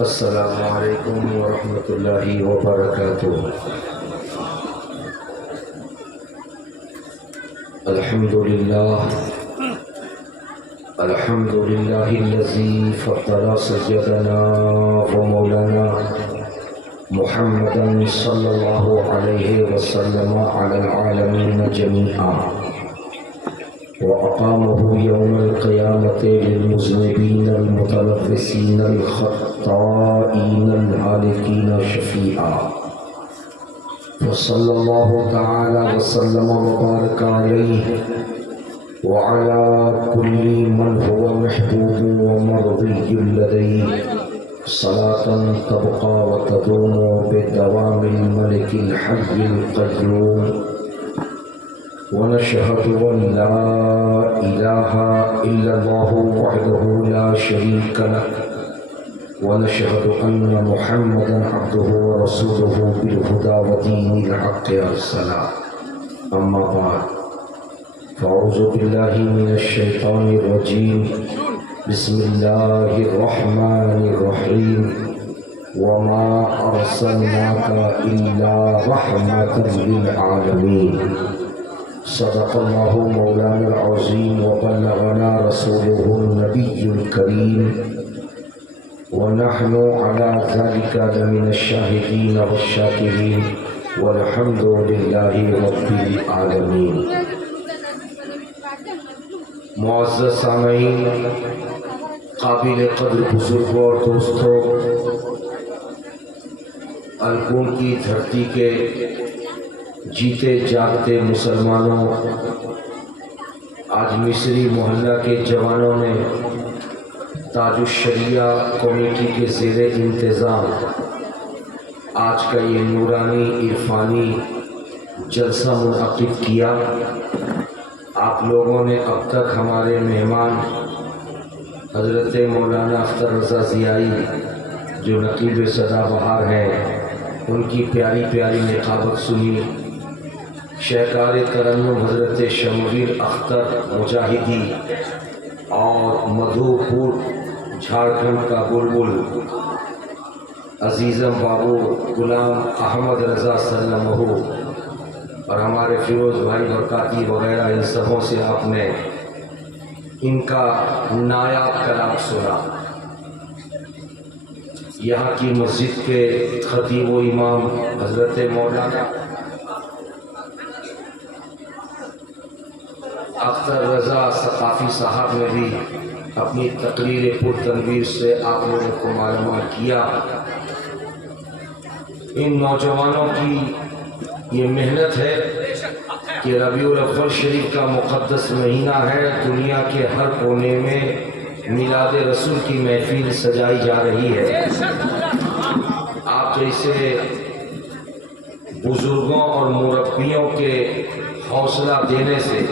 السلام علیکم ورحمۃ اللہ وبرکاتہ۔ الحمد للہ الذی فضل سیدنا و مولانا محمدا صلی اللہ علیہ وسلم علی العالمین جمیعا وأقامه يوم القيامة للمذنبين المتلبسين الخطائين الهالكين شفيعا، وصلى الله تعالى وسلم وبارك عليه وعلى كل من هو محبوب ومرضي لديه صلاة تبقى وتدوم بدوام الملك الحي القيوم، ونشهد أن لا إله إلا الله وحده لا شريك له، ونشهد أن محمدا عبده ورسوله بالهدى ودين الحق أرسله. أما بعد، فأعوذ بالله من الشيطان الرجيم. بسم الله الرحمن الرحيم. وما أرسلناك إلا رحمة للعالمين. صدق الله مولانا العظيم وبلغنا رسوله النبي الكريم، ونحن على ذلك لمن الشاهدين والشاكرين، والحمد لله رب العالمين. معزز سامعین، قابل قدر بزرگوں اور دوستوں، الکون کی دھرتی کے جیتے جاگتے مسلمانوں، آج مصری محلہ کے جوانوں نے تاج الشریعہ کمیٹی کے زیر انتظام آج کا یہ نورانی عرفانی جلسہ منعقد کیا۔ آپ لوگوں نے اب تک ہمارے مہمان حضرت مولانا اختر رضا ضیائی جو نقیب سدا بہار ہیں، ان کی پیاری پیاری نقابت سنی۔ شہکار ترنم حضرت شمویر اختر مجاہدی اور مدھو پور جھارکھنڈ کا بلبل عزیزم بابو غلام احمد رضا سلمہ اور ہمارے فیروز بھائی برکاتی وغیرہ، ان سبوں سے آپ نے ان کا نایاب کلام سنا۔ یہاں کی مسجد کے خطیب و امام حضرت مولانا اختر رضا ثقافی صاحب نے بھی اپنی تقریر پر تنویر سے آپ لوگوں کو معلومات کیا۔ ان نوجوانوں کی یہ محنت ہے کہ ربیع الاول شریف کا مقدس مہینہ ہے، دنیا کے ہر کونے میں میلاد رسول کی محفل سجائی جا رہی ہے۔ آپ جیسے بزرگوں اور مربیوں کے حوصلہ دینے سے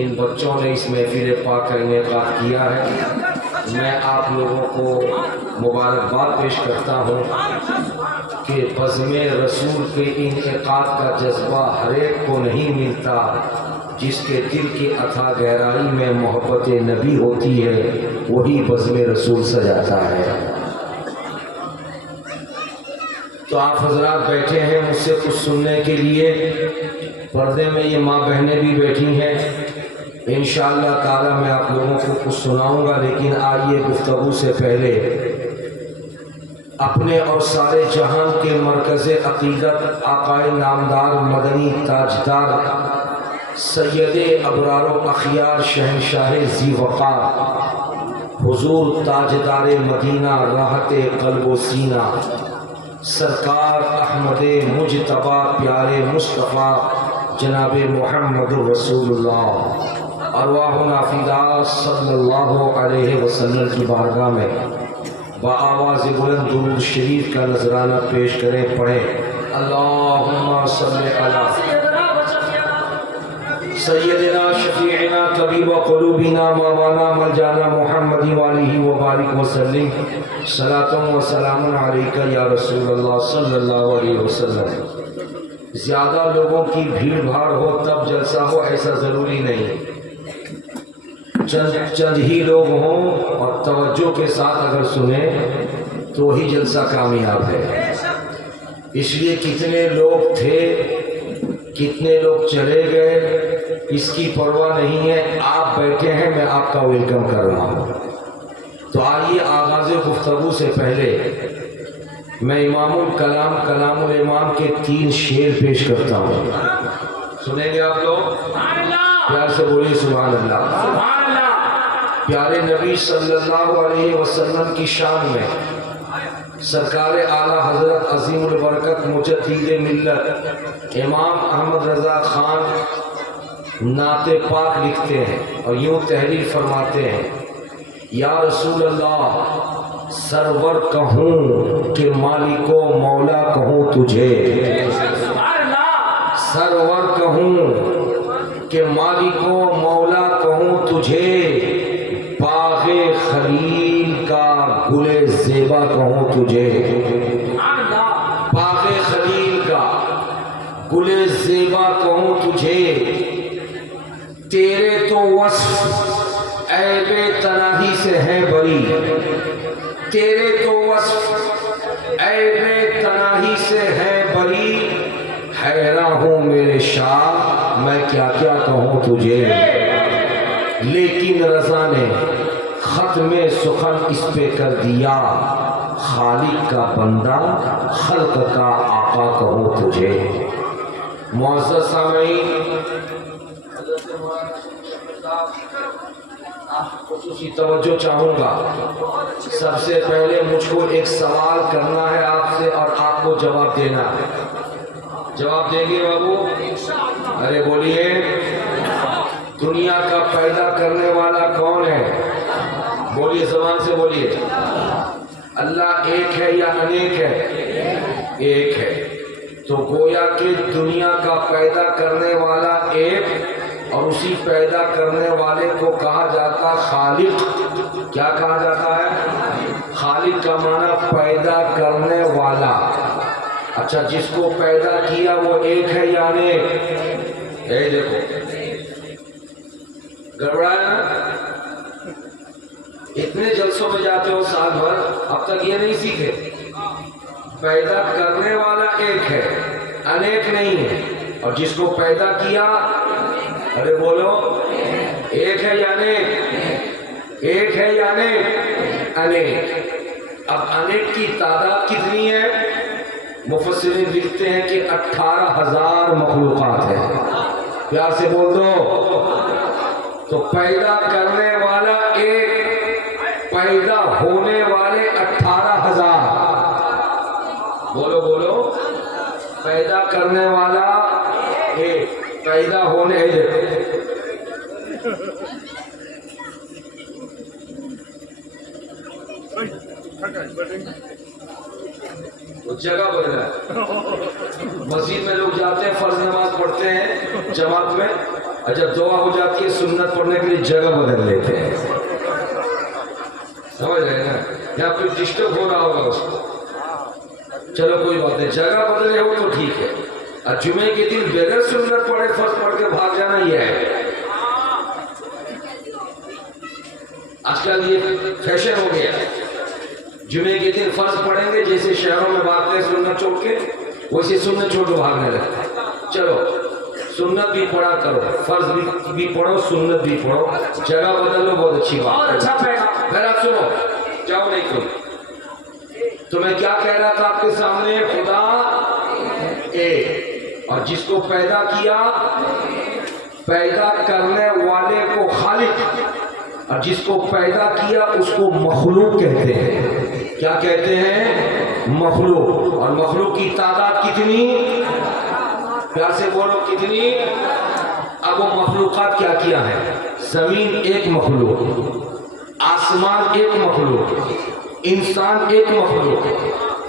ان بچوں نے اس محفل پاک کا انعقاد کیا ہے۔ میں آپ لوگوں کو مبارکباد پیش کرتا ہوں کہ بزم رسول کے انعقاد کا جذبہ ہر ایک کو نہیں ملتا۔ جس کے دل کی اتھا گہرائی میں محبت نبی ہوتی ہے، وہی بزم رسول سجاتا ہے۔ تو آپ حضرات بیٹھے ہیں مجھ سے کچھ سننے کے لیے، پردے میں یہ ماں بہنیں بھی بیٹھی ہیں۔ انشاءاللہ تعالی میں آپ لوگوں کو کچھ سناؤں گا، لیکن آئیے گفتگو سے پہلے اپنے اور سارے جہان کے مرکز عقیدت آقائے نامدار مدنی تاجدار سید ابرار و اخیار شہنشاہ ذی وقار حضور تاجدار مدینہ راحت قلب و سینہ سرکار احمد مجتبی پیارے مصطفیٰ جناب محمد رسول اللہ ارواحنا فدا صلی اللہ علیہ وسلم کی بارگاہ میں بآواز بلند درود شریف کا نذرانہ پیش کریں، پڑھیں اللہم صلی علی سیدنا شفیعنا طبیب قلوبنا مولانا ملجانا محمد وآلہ وبارک وسلم صلاۃ و سلام علیک یا رسول اللہ صلی اللہ علیہ وسلم۔ زیادہ لوگوں کی بھیڑ بھاڑ ہو تب جلسہ ہو ایسا ضروری نہیں، چند ہی لوگ ہوں اور توجہ کے ساتھ اگر سنیں تو وہی جلسہ کامیاب ہے۔ اس لیے کتنے لوگ تھے، کتنے لوگ چلے گئے، اس کی پرواہ نہیں ہے۔ آپ بیٹھے ہیں، میں آپ کا ویلکم کر رہا ہوں۔ تو آئیے آغاز گفتگو سے پہلے میں امام الکلام کلام الامام کے 3 شعر پیش کرتا ہوں۔ سنیں گے آپ لوگ؟ پیار سے بولیے سبحان اللہ۔ پیارے نبی صلی اللہ علیہ وسلم کی شان میں سرکار اعلیٰ حضرت عظیم البرکت مجدد ملت امام احمد رضا خان نعت پاک لکھتے ہیں اور یوں تحریر فرماتے ہیں: یا رسول اللہ سرور کہوں کہ مالک و مولا کہوں تجھے، سرور کہوں کہ مالک و مولا کہوں تجھے، باغ خلیل کا گل زیبا کہوں تجھے، باغ خلیل کا گل زیبا کہوں تجھے، تیرے تو وصف عیب تناہی سے ہے بری، تیرے تو وصف عیب تناہی سے ہے بری، حیران ہوں میرے شاہ میں کیا کیا کہوں تجھے، لیکن رضا نے ختم سخن اس پہ کر دیا، خالق کا بندہ خلق کا آقا کہوں تجھے۔ معزز سامعین، خصوصی توجہ چاہوں گا۔ سب سے پہلے مجھ کو ایک سوال کرنا ہے آپ سے اور آپ کو جواب دینا ہے۔ جواب دیں گے بابو؟ ارے بولیے، دنیا کا پیدا کرنے والا کون ہے؟ بولیے، زبان سے بولیے۔ اللہ ایک ہے یا انیک ہے؟ ایک ہے۔ تو گویا کہ دنیا کا پیدا کرنے والا ایک، اور اسی پیدا کرنے والے کو کہا جاتا خالق۔ کیا کہا جاتا ہے؟ خالق کا معنی پیدا کرنے والا۔ اچھا، جس کو پیدا کیا وہ ایک ہے یا انیک؟ اے دیکھو گڑبڑایا نا؟ اتنے جلسوں میں جاتے ہو سال بھر، اب تک یہ نہیں سیکھے؟ پیدا کرنے والا ایک ہے، انیک نہیں ہے، اور جس کو پیدا کیا، ارے بولو، ایک ہے یا انیک؟ ایک ہے یا انیک؟ انیک۔ اب انیک کی تعداد کتنی ہے؟ مفسرین لکھتے ہیں کہ 18,000 مخلوقات ہیں۔ پیار سے بول دو۔ تو پیدا کرنے والا ایک، پیدا ہونے والے 18,000۔ بولو بولو، پیدا کرنے والا ایک، پیدا ہونے جگہ بدلا ہے۔ مسجد میں لوگ جاتے ہیں، فرض نماز پڑھتے ہیں جماعت میں، اور جب دعا ہو جاتی ہے سنت پڑھنے کے لیے جگہ بدل لیتے ہیں۔ سمجھ رہے ہیں نا؟ یا کوئی ڈسٹرب ہو رہا ہوگا اس کو۔ چلو کوئی بات نہیں، جگہ بدلے ہو تو ٹھیک ہے، اور جمعے کے دن بغیر سنت پڑھے فرض پڑھ کے بھاگ جانا یہ ہے۔ آج کل یہ فیشن ہو گیا ہے، جمعے کے دن فرض پڑھیں گے، جیسے شہروں میں بھاگتے ہیں سنت چھوڑ کے، ویسے سنت چھوڑ کے بھاگنے لگتے ہیں۔ چلو سنت بھی پڑھا کرو، فرض بھی پڑھو، سنت بھی پڑھو، جگہ بدل لو، بہت اچھی بات ہے۔ اچھا پھر آپ سنو، جاؤ نہیں کوئی۔ تو میں کیا کہہ رہا تھا آپ کے سامنے؟ خدا ایک، اور جس کو پیدا کیا، پیدا کرنے والے کو خالق، اور جس کو پیدا کیا اس کو مخلوق کہتے ہیں۔ کیا کہتے ہیں؟ مخلوق۔ اور مخلوق کی تعداد کتنی؟ پیار سے بولو، کتنی؟ اب وہ مخلوقات کیا کیا ہے؟ زمین ایک مخلوق، آسمان ایک مخلوق، انسان ایک مخلوق،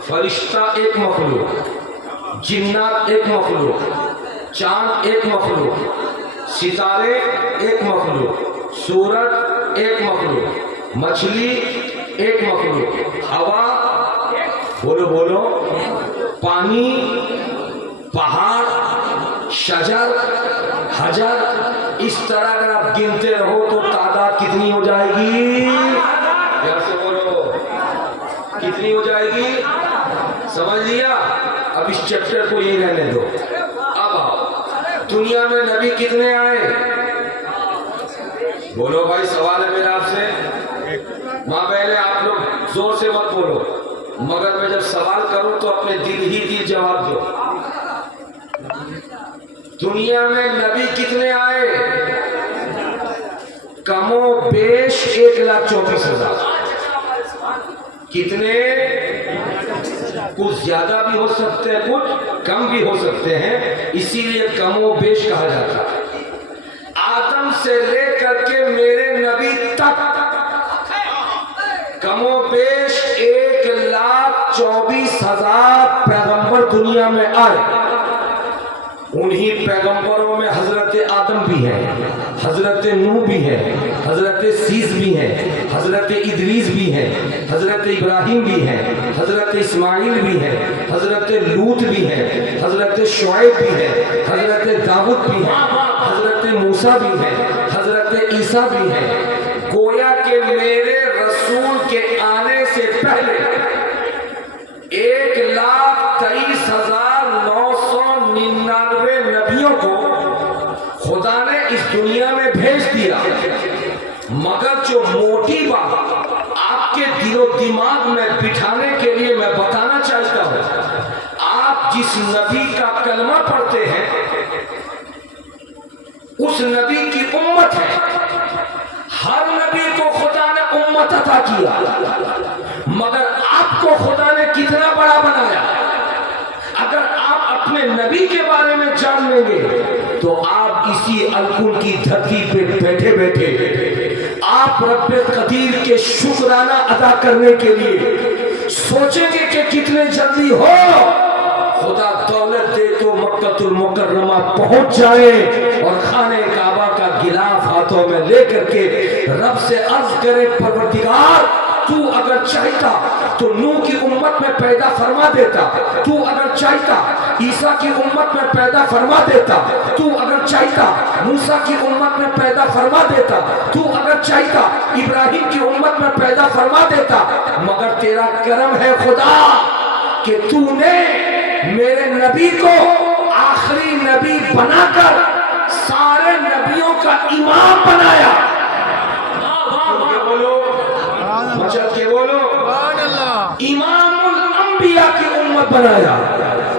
فرشتہ ایک مخلوق، جنات ایک مخلوق، چاند ایک مخلوق، ستارے ایک مخلوق، سورج ایک مخلوق، مچھلی ایک مخلوق، ہوا، بولو بولو، پانی، پہاڑ، شجر، حجر، اس طرح اگر آپ گنتے رہو تو تعداد کتنی ہو جائے گی؟ پیار سے بولو، کتنی کتنی ہو جائے گی؟ سمجھ لیا؟ اب اس چیپٹر کو یہی رہنے دو. اب آؤ, دنیا میں نبی کتنے آئے؟ بولو بھائی, سوال ہے میرا آپ سے. ماں بہنیں آپ لوگ زور سے مت بولو, مگر میں جب سوال کروں تو اپنے دل جواب دو. دنیا میں نبی کتنے آئے؟ کم و بیش 1,24,000. کتنے؟ کچھ زیادہ بھی ہو سکتے ہیں, کچھ کم بھی ہو سکتے ہیں, اسی لیے کم و بیش کہا جاتا ہے. آدم سے لے کر کے میرے نبی تک کم و بیش 1,24,000 پیغمبر دنیا میں آئے. انہی پیغمبروں میں حضرت آدم بھی ہے, حضرت نوح بھی ہے, حضرت سیس بھی ہے, حضرت ادریس بھی ہے, حضرت ابراہیم بھی ہے, حضرت اسماعیل بھی ہے, حضرت لوط بھی ہے, حضرت شعیب بھی ہے, حضرت داؤد بھی ہے, حضرت موسیٰ بھی ہے, حضرت عیسیٰ بھی ہے. گویا کہ میرے رسول کے آنے سے پہلے 1,23,999 نبیوں کو خدا نے اس دنیا میں بھیج دیا. مگر جو موٹی بات آپ کے دل و دماغ میں بٹھانے کے لیے میں بتانا چاہتا ہوں, آپ جس نبی کا کلمہ پڑھتے ہیں اس نبی کی امت ہے. ہر نبی کو خدا نے امت عطا کیا, مگر آپ کو خدا نے کتنا بڑا بنایا. اگر آپ اپنے نبی کے بارے میں جان لیں گے تو آپ اسی الکل کی دھرتی پہ بیٹھے بیٹھے آپ رب قدیر کے شکرانہ ادا کرنے کے لیے سوچیں گے کہ کتنے جلدی ہو خدا دولت دے تو مکہ المکرمہ پہنچ جائے اور خانہ کعبہ کا غلاف ہاتھوں میں لے کر کے رب سے عرض کرے, پروردگار تو اگر چاہتا تو نوح کی امت میں پیدا فرما دیتا, تو اگر چاہتا عیسیٰ کی امت میں پیدا فرما دیتا, تو اگر چاہتا موسیٰ کی امت میں پیدا فرما دیتا, تو اگر چاہتا ابراہیم کی امت میں پیدا فرما دیتا. مگر تیرا کرم ہے خدا کہ تو نے میرے نبی کو آخری نبی بنا کر سارے نبیوں کا امام بنایا. مچل کے بولو, امام الانبیاء کی امت بنایا.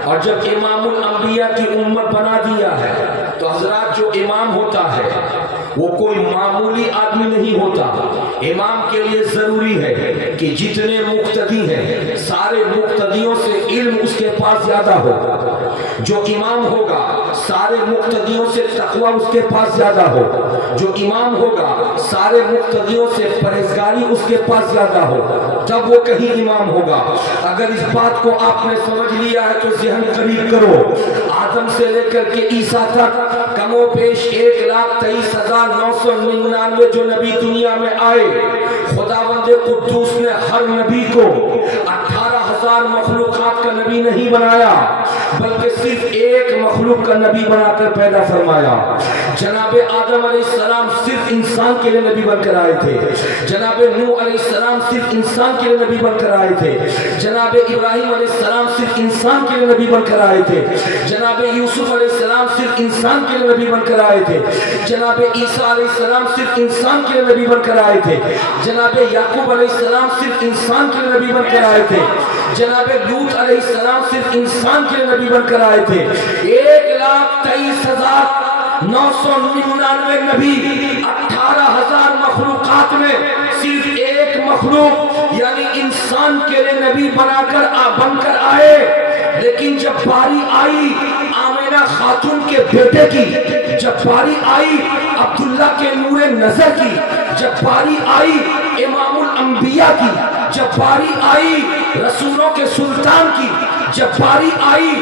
اور جب امام الانبیاء کی امت بنا دیا ہے تو حضرات جو امام ہوتا ہے وہ کوئی معمولی آدمی نہیں ہوتا. امام کے لیے ضروری ہے کہ جتنے مقتدی ہیں سارے مقتدیوں سے علم اس کے پاس زیادہ ہو. جو امام ہوگا سارے مقتدیوں سے تقوی اس کے پاس زیادہ ہو. جو امام ہوگا سارے مقتدیوں سے پرہیزگاری اس کے پاس زیادہ ہو, تب وہ کہیں امام ہوگا. اگر اس بات کو آپ نے سمجھ لیا ہے تو ذہن قریب کرو. آدم سے لے کر کے عیسیٰ تک کم و بیش 1,23,999 جو نبی دنیا میں آئے, خداوند قدوس نے ہر نبی کو 18,000 مخلوقات کا نبی نہیں بنایا, بلکہ صرف ایک مخلوق کا نبی بنا کر پیدا فرمایا. جناب آدم علیہ السلام صرف انسان کے لیے نبی بن کر آئے تھے. جناب نوح علیہ السلام صرف انسان کے لیے نبی بن کر آئے تھے. جناب ابراہیم علیہ السلام صرف انسان کے لیے نبی بن کر آئے تھے. جناب یوسف علیہ السلام صرف انسان کے لیے نبی بن کر آئے تھے. جناب عیسیٰ علیہ السلام صرف انسان کے لیے نبی بن کر آئے تھے. جناب یعقوب علیہ السلام صرف انسان کے لیے نبی بن کر آئے تھے. جناب لوط علیہ السلام صرف انسان کے لیے نبی بن کر آئے تھے. 1,23,999 نبی 18,000 مخلوقات میں صرف ایک مخلوق یعنی انسان کے لیے نبی بن کر آئے. لیکن جب باری آئی آمینہ خاتون کے بیٹے کی, جب باری آئی عبداللہ کے نور نظر کی, جب باری آئی امام الانبیاء کی, جب باری آئی رسولوں کے سلطان کی, جب باری آئی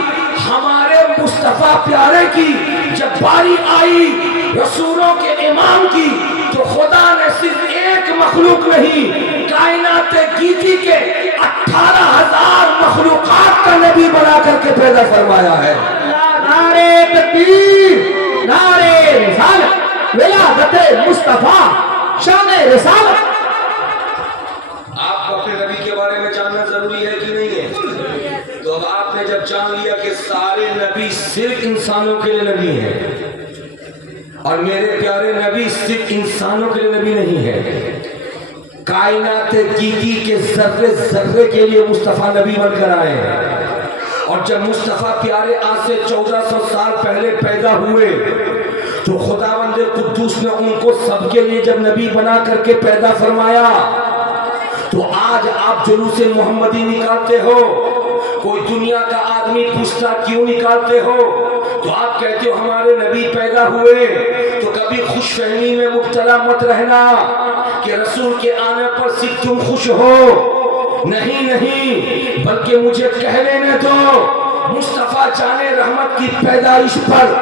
ہمارے مصطفیٰ پیارے کی, جب باری آئی رسولوں کے امام کی, تو خدا نے صرف ایک مخلوق نہیں کائنات گیتی کے 18,000 مخلوقات کا نبی بنا کر کے پیدا فرمایا ہے. نعرہ تکبیر, نعرہ رسالت, ولادت مصطفیٰ, شان رسالت. آپ کو اپنے نبی کے بارے میں جاننا ضروری آپ نے جب جان لیا کہ سارے نبی صرف انسانوں کے لیے نبی ہیں اور میرے پیارے نبی صرف انسانوں کے لیے نبی نہیں ہے، کائنات گیگی کے ذرے ذرے کے لیے مصطفیٰ نبی بن کر آئے ہیں۔ اور جب مصطفیٰ پیارے آج سے 1400 سال پہلے پیدا ہوئے تو خداوند قدوس نے ان کو سب کے لیے جب نبی بنا کر کے پیدا فرمایا، تو آج آپ جلوس محمدی نکالتے ہو، کوئی دنیا کا آدمی پوچھتا کیوں نکالتے ہو تو آپ کہتے ہو ہمارے نبی پیدا ہوئے۔ تو کبھی خوش فہمی میں مبتلا مت رہنا کہ رسول کے آنے پر صرف تم خوش ہو، نہیں، بلکہ مجھے کہہ لینے دو مصطفیٰ جان رحمت کی پیدائش پر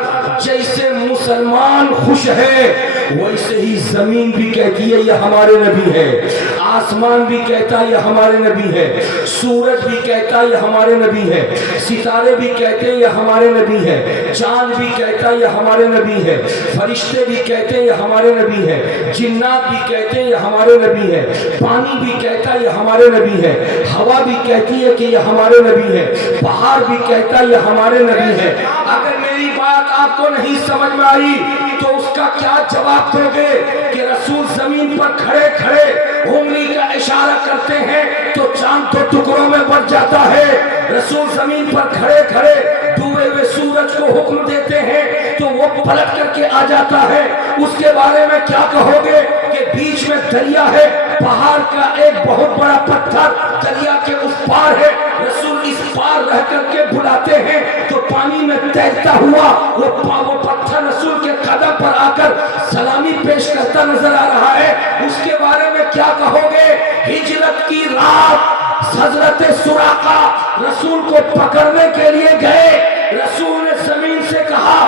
جیسے مسلمان خوش ہے ویسے ہی زمین بھی کہتی ہے یہ ہمارے نبی ہے، آسمان بھی کہتا ہے یہ ہمارے نبی ہے، سورج بھی کہتا ہے یہ ہمارے نبی ہے، ستارے بھی کہتے ہیں یہ ہمارے نبی ہے، چاند بھی کہتا ہے یہ ہمارے نبی ہے، فرشتے بھی کہتے ہیں یہ ہمارے نبی ہے، جنات بھی کہتے ہیں یہ ہمارے نبی ہے، پانی بھی کہتا ہے یہ ہمارے نبی ہے، ہوا بھی کہتی ہے کہ یہ ہمارے نبی ہے، پہاڑ بھی کہتا ہے یہ ہمارے نبی ہے۔ اگر میری بات آپ کو نہیں سمجھ میں آئی تو اس کا کیا جواب دو گے کہ رسول زمین پر کھڑے کھڑے انگلی کا اشارہ کرتے ہیں تو چاند تو ٹکڑوں میں بٹ جاتا ہے، رسول زمین پر کھڑے کھڑے ڈوبے ہوئے سورج کو حکم دیتے ہیں تو وہ پلٹ کر کے آ جاتا ہے، اس کے بارے میں کیا کہو گے کہ بیچ میں دریا ہے، پہاڑ کا ایک بہت بڑا پتھر دریا کے اس پار ہے، رسول اس پار رہ کر کے بلاتے ہیں تو پانی میں تیرتا ہوا وہ پتھر رسول کے قدم پر آ کر سلامی پیش کرتا نظر آ رہا ہے، اس کے بارے میں کیا کہو گے؟ ہجرت کی رات حضرت سراقہ رسول کو پکڑنے کے لیے گئے، رسول نے زمین سے کہا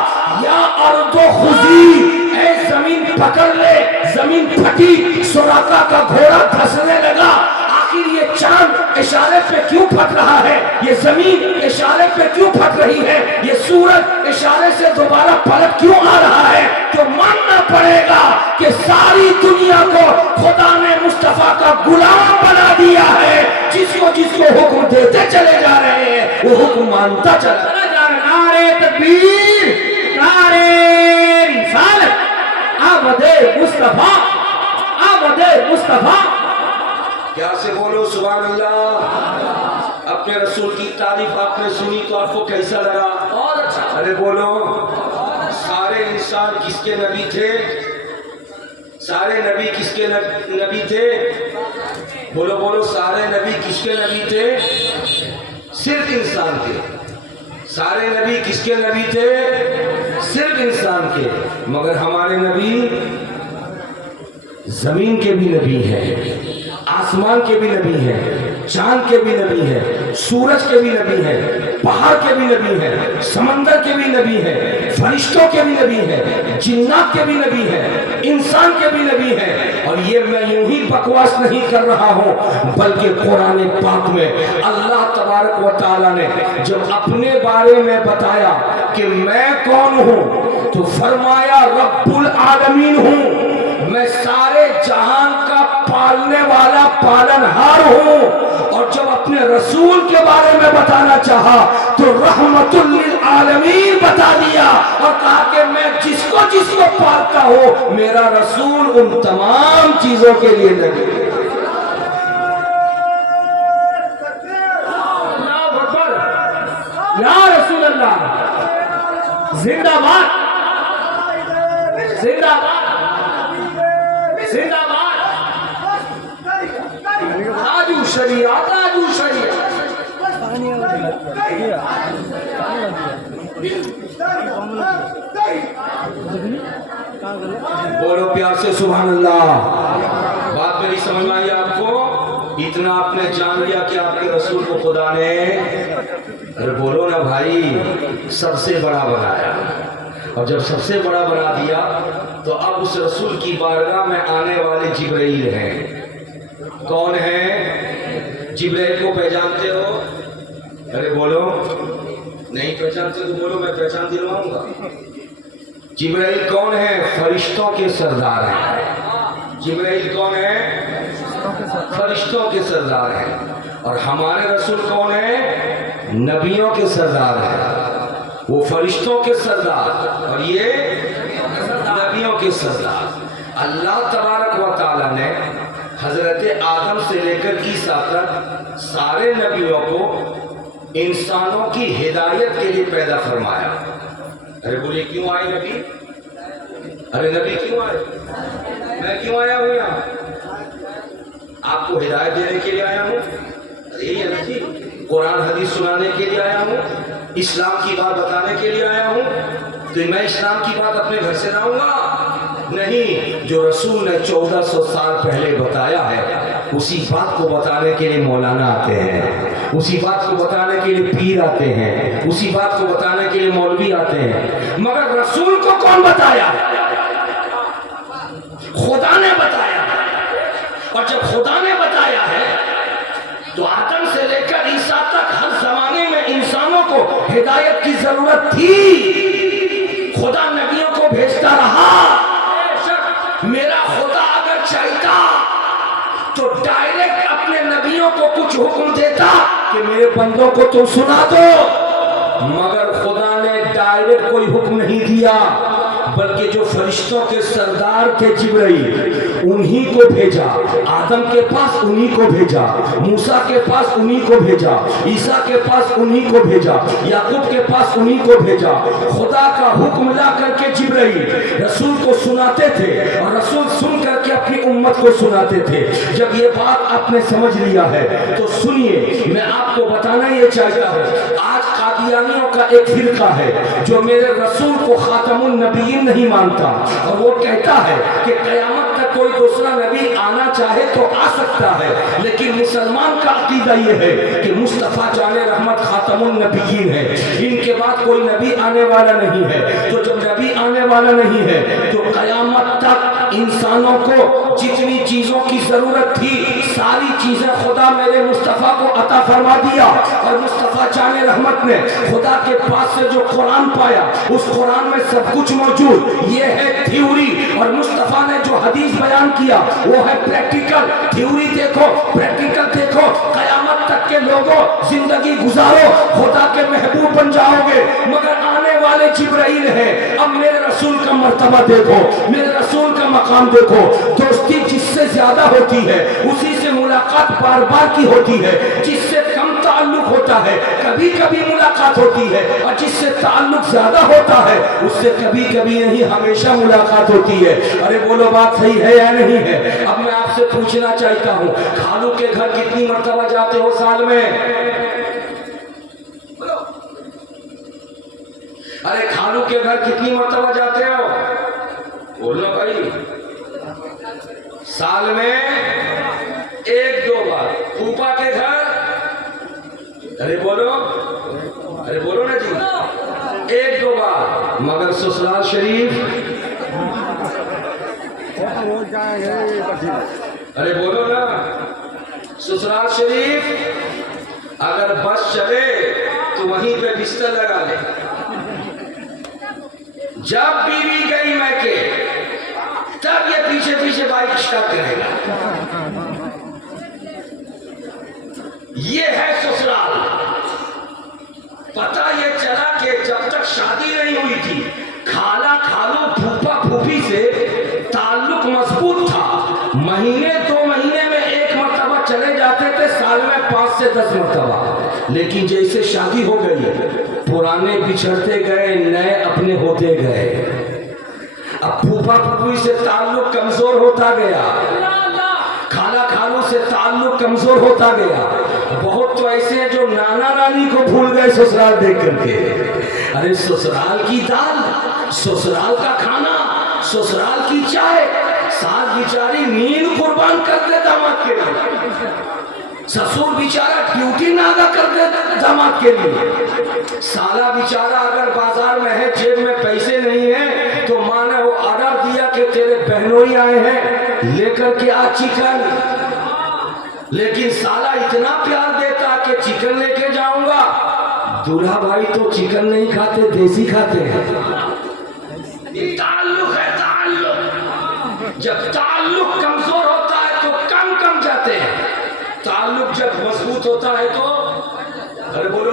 یا ارض خذی، اے زمین پکڑ لے، زمین پھٹی، سراقہ کا گھوڑا دھسنے لگا۔ آخر یہ چاند اشارے پہ کیوں پھٹ رہا ہے، یہ زمین اشارے پہ کیوں پھٹ رہی ہے، یہ سورج اشارے سے دوبارہ پلٹ کیوں آ رہا ہے؟ تو ماننا پڑے گا کہ ساری دنیا کو خدا نے مصطفیٰ کا غلام بنا دیا ہے، جس کو حکم دیتے چلے جا رہے ہیں وہ حکم مانتا چلا جا رہا ہے۔ نعرہ تکبیر، نعرہ رسالت، آمد مصطفیٰ، آمد مصطفیٰ۔ کیا سے بولو سبحان اللہ۔ اپنے رسول کی تعریف آپ نے سنی تو آپ کو کیسا لگا؟ بہت اچھا۔ ارے بولو، سارے انسان کس کے نبی تھے؟ سارے نبی کس کے نبی تھے؟ بولو سارے نبی کس کے نبی تھے؟ صرف انسان کے۔ سارے نبی کس کے نبی تھے؟ صرف انسان کے۔ مگر ہمارے نبی زمین کے بھی نبی ہیں، آسمان کے بھی نبی ہیں، چاند کے بھی نبی ہیں، سورج کے بھی نبی ہیں، پہاڑ کے بھی نبی ہیں، سمندر کے بھی نبی ہیں، فرشتوں کے بھی نبی ہیں، جنات کے بھی نبی ہیں، انسان کے بھی نبی ہیں۔ اور یہ میں یوں ہی بکواس نہیں کر رہا ہوں، بلکہ قرآن پاک میں اللہ تبارک و تعالیٰ نے جب اپنے بارے میں بتایا کہ میں کون ہوں تو فرمایا رب العالمین ہوں، میں سارے جہان کا پالنے والا پالنہار ہوں۔ اور جب اپنے رسول کے بارے میں بتانا چاہا تو رحمت للعالمین بتا دیا اور کہا کہ میں جس کو پالتا ہوں میرا رسول ان تمام چیزوں کے لیے نبی ہے۔ یا رسول اللہ زندہ باد، زندہ باد، زندہ باد، تاجو شریعت، تاجو شریعت۔ بولو پیار سے سبحان اللہ۔ بات میری سمجھ میں آئی آپ کو؟ اتنا آپ نے جان لیا کہ آپ کے رسول کو خدا نے، ارے بولو نا بھائی، سب سے بڑا بنایا، اور جب سب سے بڑا بنا دیا تو اب اس رسول کی بارگاہ میں آنے والے جبرائیل ہیں۔ کون ہیں؟ جبرائیل کو پہچانتے ہو؟ ارے بولو، نہیں پہچانتے تو بولو، میں پہچان دلواؤں گا۔ جبرائیل کون ہے؟ فرشتوں کے سردار ہیں۔ جبرائیل کون ہے؟ فرشتوں کے سردار ہیں۔ اور ہمارے رسول کون ہیں؟ نبیوں کے سردار ہیں، وہ فرشتوں کے سردار اور یہ نبیوں کے سردار۔ اللہ تبارک و تعالیٰ نے حضرت آدم سے لے کر عیسیٰ تک سارے نبیوں کو انسانوں کی ہدایت کے لیے پیدا فرمایا۔ ارے بولے کیوں آئے نبی؟ ارے نبی کیوں آئے؟ میں کیوں آیا ہوں یہاں؟ آپ کو ہدایت دینے کے لیے آیا ہوں، یہی ہے نا جی، قرآن حدیث سنانے کے لیے آیا ہوں، اسلام کی بات بتانے کے لیے آیا ہوں۔ تو میں اسلام کی بات اپنے گھر سے لاؤں گا؟ نہیں، جو رسول نے 1400 سال پہلے بتایا ہے اسی بات کو بتانے کے لیے مولانا آتے ہیں، اسی بات کو بتانے کے لیے پیر آتے ہیں، اسی بات کو بتانے کے لیے مولوی آتے ہیں، مگر رسول کو کون بتایا؟ خدا نے بتایا۔ اور جب خدا نے بتایا ہے تو آدم سے لے کر عیسیٰ تک ہر زمانے میں انسانوں کو ہدایت کی ضرورت تھی، خدا نبیوں کو بھیجتا رہا۔ میرا خدا اگر چاہتا تو ڈائریکٹ اپنے نبیوں کو کچھ حکم دیتا کہ میرے بندوں کو تم سنا دو، مگر خدا نے ڈائریکٹ کوئی حکم نہیں دیا، بلکہ جو فرشتوں کے سردار تھے جبرائیل انہی کو بھیجا، آدم کے پاس انہی کو بھیجا، موسیٰ کے پاس انہی کو بھیجا، عیسیٰ کے پاس انہی کو بھیجا، یعقوب کے پاس انہی کو بھیجا۔ خدا کا حکم لا کر کے جبرائیل رسول کو سناتے تھے اور رسول سن کر کے اپنی امت کو سناتے تھے۔ جب یہ بات آپ نے سمجھ لیا ہے تو سنیے، میں آپ کو بتانا یہ چاہتا ہوں، آج قادیانیوں کا ایک فرقہ ہے جو میرے رسول کو خاتم النبیین نہیں مانتا، اور وہ کہتا ہے کہ قیامت تک کوئی دوسرا نبی آنا چاہے تو آ سکتا ہے، لیکن مسلمان کا عقیدہ یہ ہے کہ مصطفیٰ جان رحمت خاتم النبیین ہے، ان کے بعد کوئی نبی آنے والا نہیں ہے۔ تو جب نبی آنے والا نہیں ہے تو قیامت تک انسانوں کو جتنی چیزوں کی ضرورت تھی ساری چیزیں خدا میرے مصطفیٰ کو عطا فرما دیا، اور مصطفیٰ جان رحمت نے خدا کے پاس سے جو قرآن پایا اس قرآن میں سب کچھ موجود، یہ ہے تھیوری، اور مصطفیٰ نے جو حدیث بیان کیا وہ ہے پریکٹیکل۔ تھیوری دیکھو، پریکٹیکل دیکھو، قیامت تک کے لوگوں زندگی گزارو، خدا کے محبوب بن جاؤ گے، مگر آنے والے جبرائیل ہے۔ اب میرے رسول کا مرتبہ دیکھو، میرے رسول کا مقام دیکھو، دوستی جس سے زیادہ ہوتی ہے اسی سے ملاقات بار بار کی ہوتی ہے، جس سے کم تعلق ہوتا ہے کبھی کبھی ملاقات ہوتی ہے، اور جس سے تعلق زیادہ ہوتا ہے اس سے کبھی کبھی نہیں ہمیشہ ملاقات ہوتی ہے۔ ارے بولو بات صحیح ہے یا نہیں ہے؟ اب میں آپ سے پوچھنا چاہتا ہوں، خالو کے گھر کتنی مرتبہ جاتے ہو سال میں؟ ارے خالو کے گھر کتنی مرتبہ جاتے ہو؟ بولو بھائی، سال میں ایک دو بار۔ پھوپا کے گھر؟ ارے بولو نا جی، ایک دو بار۔ مگر سسرال شریف؟ ارے بولو نا، سسرال شریف اگر بس چلے تو وہیں پہ بستر لگا لے، جب بیوی گئی میکے تب یہ پیچھے پیچھے بائک اسٹارٹ کرے گا۔ یہ ہے سسرال۔ پتہ یہ چلا کہ جب تک شادی نہیں ہوئی تھی خالہ خالو پھوپا پھوپھی سے تعلق مضبوط تھا، مہینے دو مہینے میں ایک مرتبہ چلے جاتے تھے، سال میں 5 سے 10 مرتبہ۔ لیکن جیسے شادی ہو گئی پرانے بچھڑتے گئے، نئے اپنے ہوتے گئے، اب پھوپا پھوپھی سے تعلق کمزور ہوتا گیا، خالہ خالو سے تعلق کمزور ہوتا گیا۔ بہت تو ایسے ہیں جو نانا نانی کو بھول گئے سسرال دیکھ کر کے۔ ارے سسرال کی دال، سسرال کا کھانا، سسرال کی چائے، ساس بیچاری نیند قربان کر دے داماد کے لیے، سسور بیچارہ ڈیوٹی ناگا کر دے داماد کے لیے، سالہ بیچارہ اگر بازار میں ہے جیب میں پیسے نہیں ہیں تو ماں نے وہ آرڈر دیا کہ تیرے بہنوئی آئے ہیں لے کر کے آ چکن، لیکن سالہ اتنا پیار دیتا کہ چکن لے کے جاؤں گا، دولہا بھائی تو چکن نہیں کھاتے، دیسی کھاتے ہیں۔ تعلق ہے، تعلق۔ جب تعلق کمزور ہوتا ہے تو کم جاتے ہیں، تعلق جب مضبوط ہوتا ہے تو ارے بولو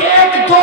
1-2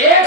1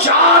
4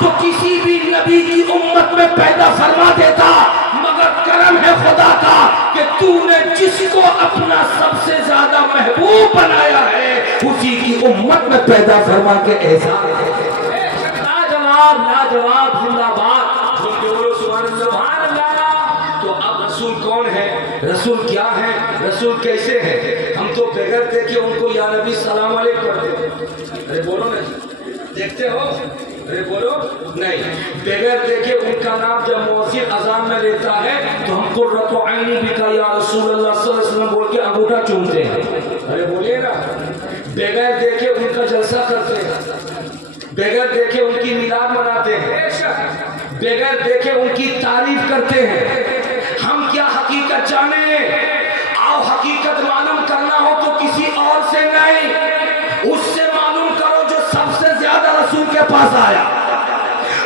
تو کسی بھی نبی کی امت میں پیدا فرما دیتا، مگر کرم ہے خدا کا کہ تو نے جس کو اپنا سب سے زیادہ محبوب بنایا ہے اسی کی امت میں پیدا فرما کے احسان ہے۔ لاجواب لاجواب زندہ باد۔ سبحان اللہ۔ تو اب رسول کون ہے، رسول کیا ہے، رسول کیسے ہیں؟ ہم تو بغیر دیکھے ان کو یا نبی سلام علیکم پڑھتے ہیں۔ ارے بولو نا، دیکھتے ہو؟ ارے بولو نہیں، بغیر دیکھے ان کا نام جب مؤذن اذان میں لیتا ہے تو ہم قرۃ عینی بھی کا یا رسول اللہ صلی اللہ علیہ وسلم بول کے انگوٹھا چومتے ہیں۔ ارے بولیے نا، بغیر دیکھے ان کا جلسہ کرتے ہیں، بغیر دیکھے ان کی میلاد مناتے ہیں، بغیر دیکھے ان کی تعریف کرتے ہیں۔ ہم کیا حقیقت جانیں؟ آؤ حقیقت معلوم کرنا ہو تو کسی اور سے نہیں، اس سے معلوم کرو جو سب سے زیادہ رسول کے پاس آیا،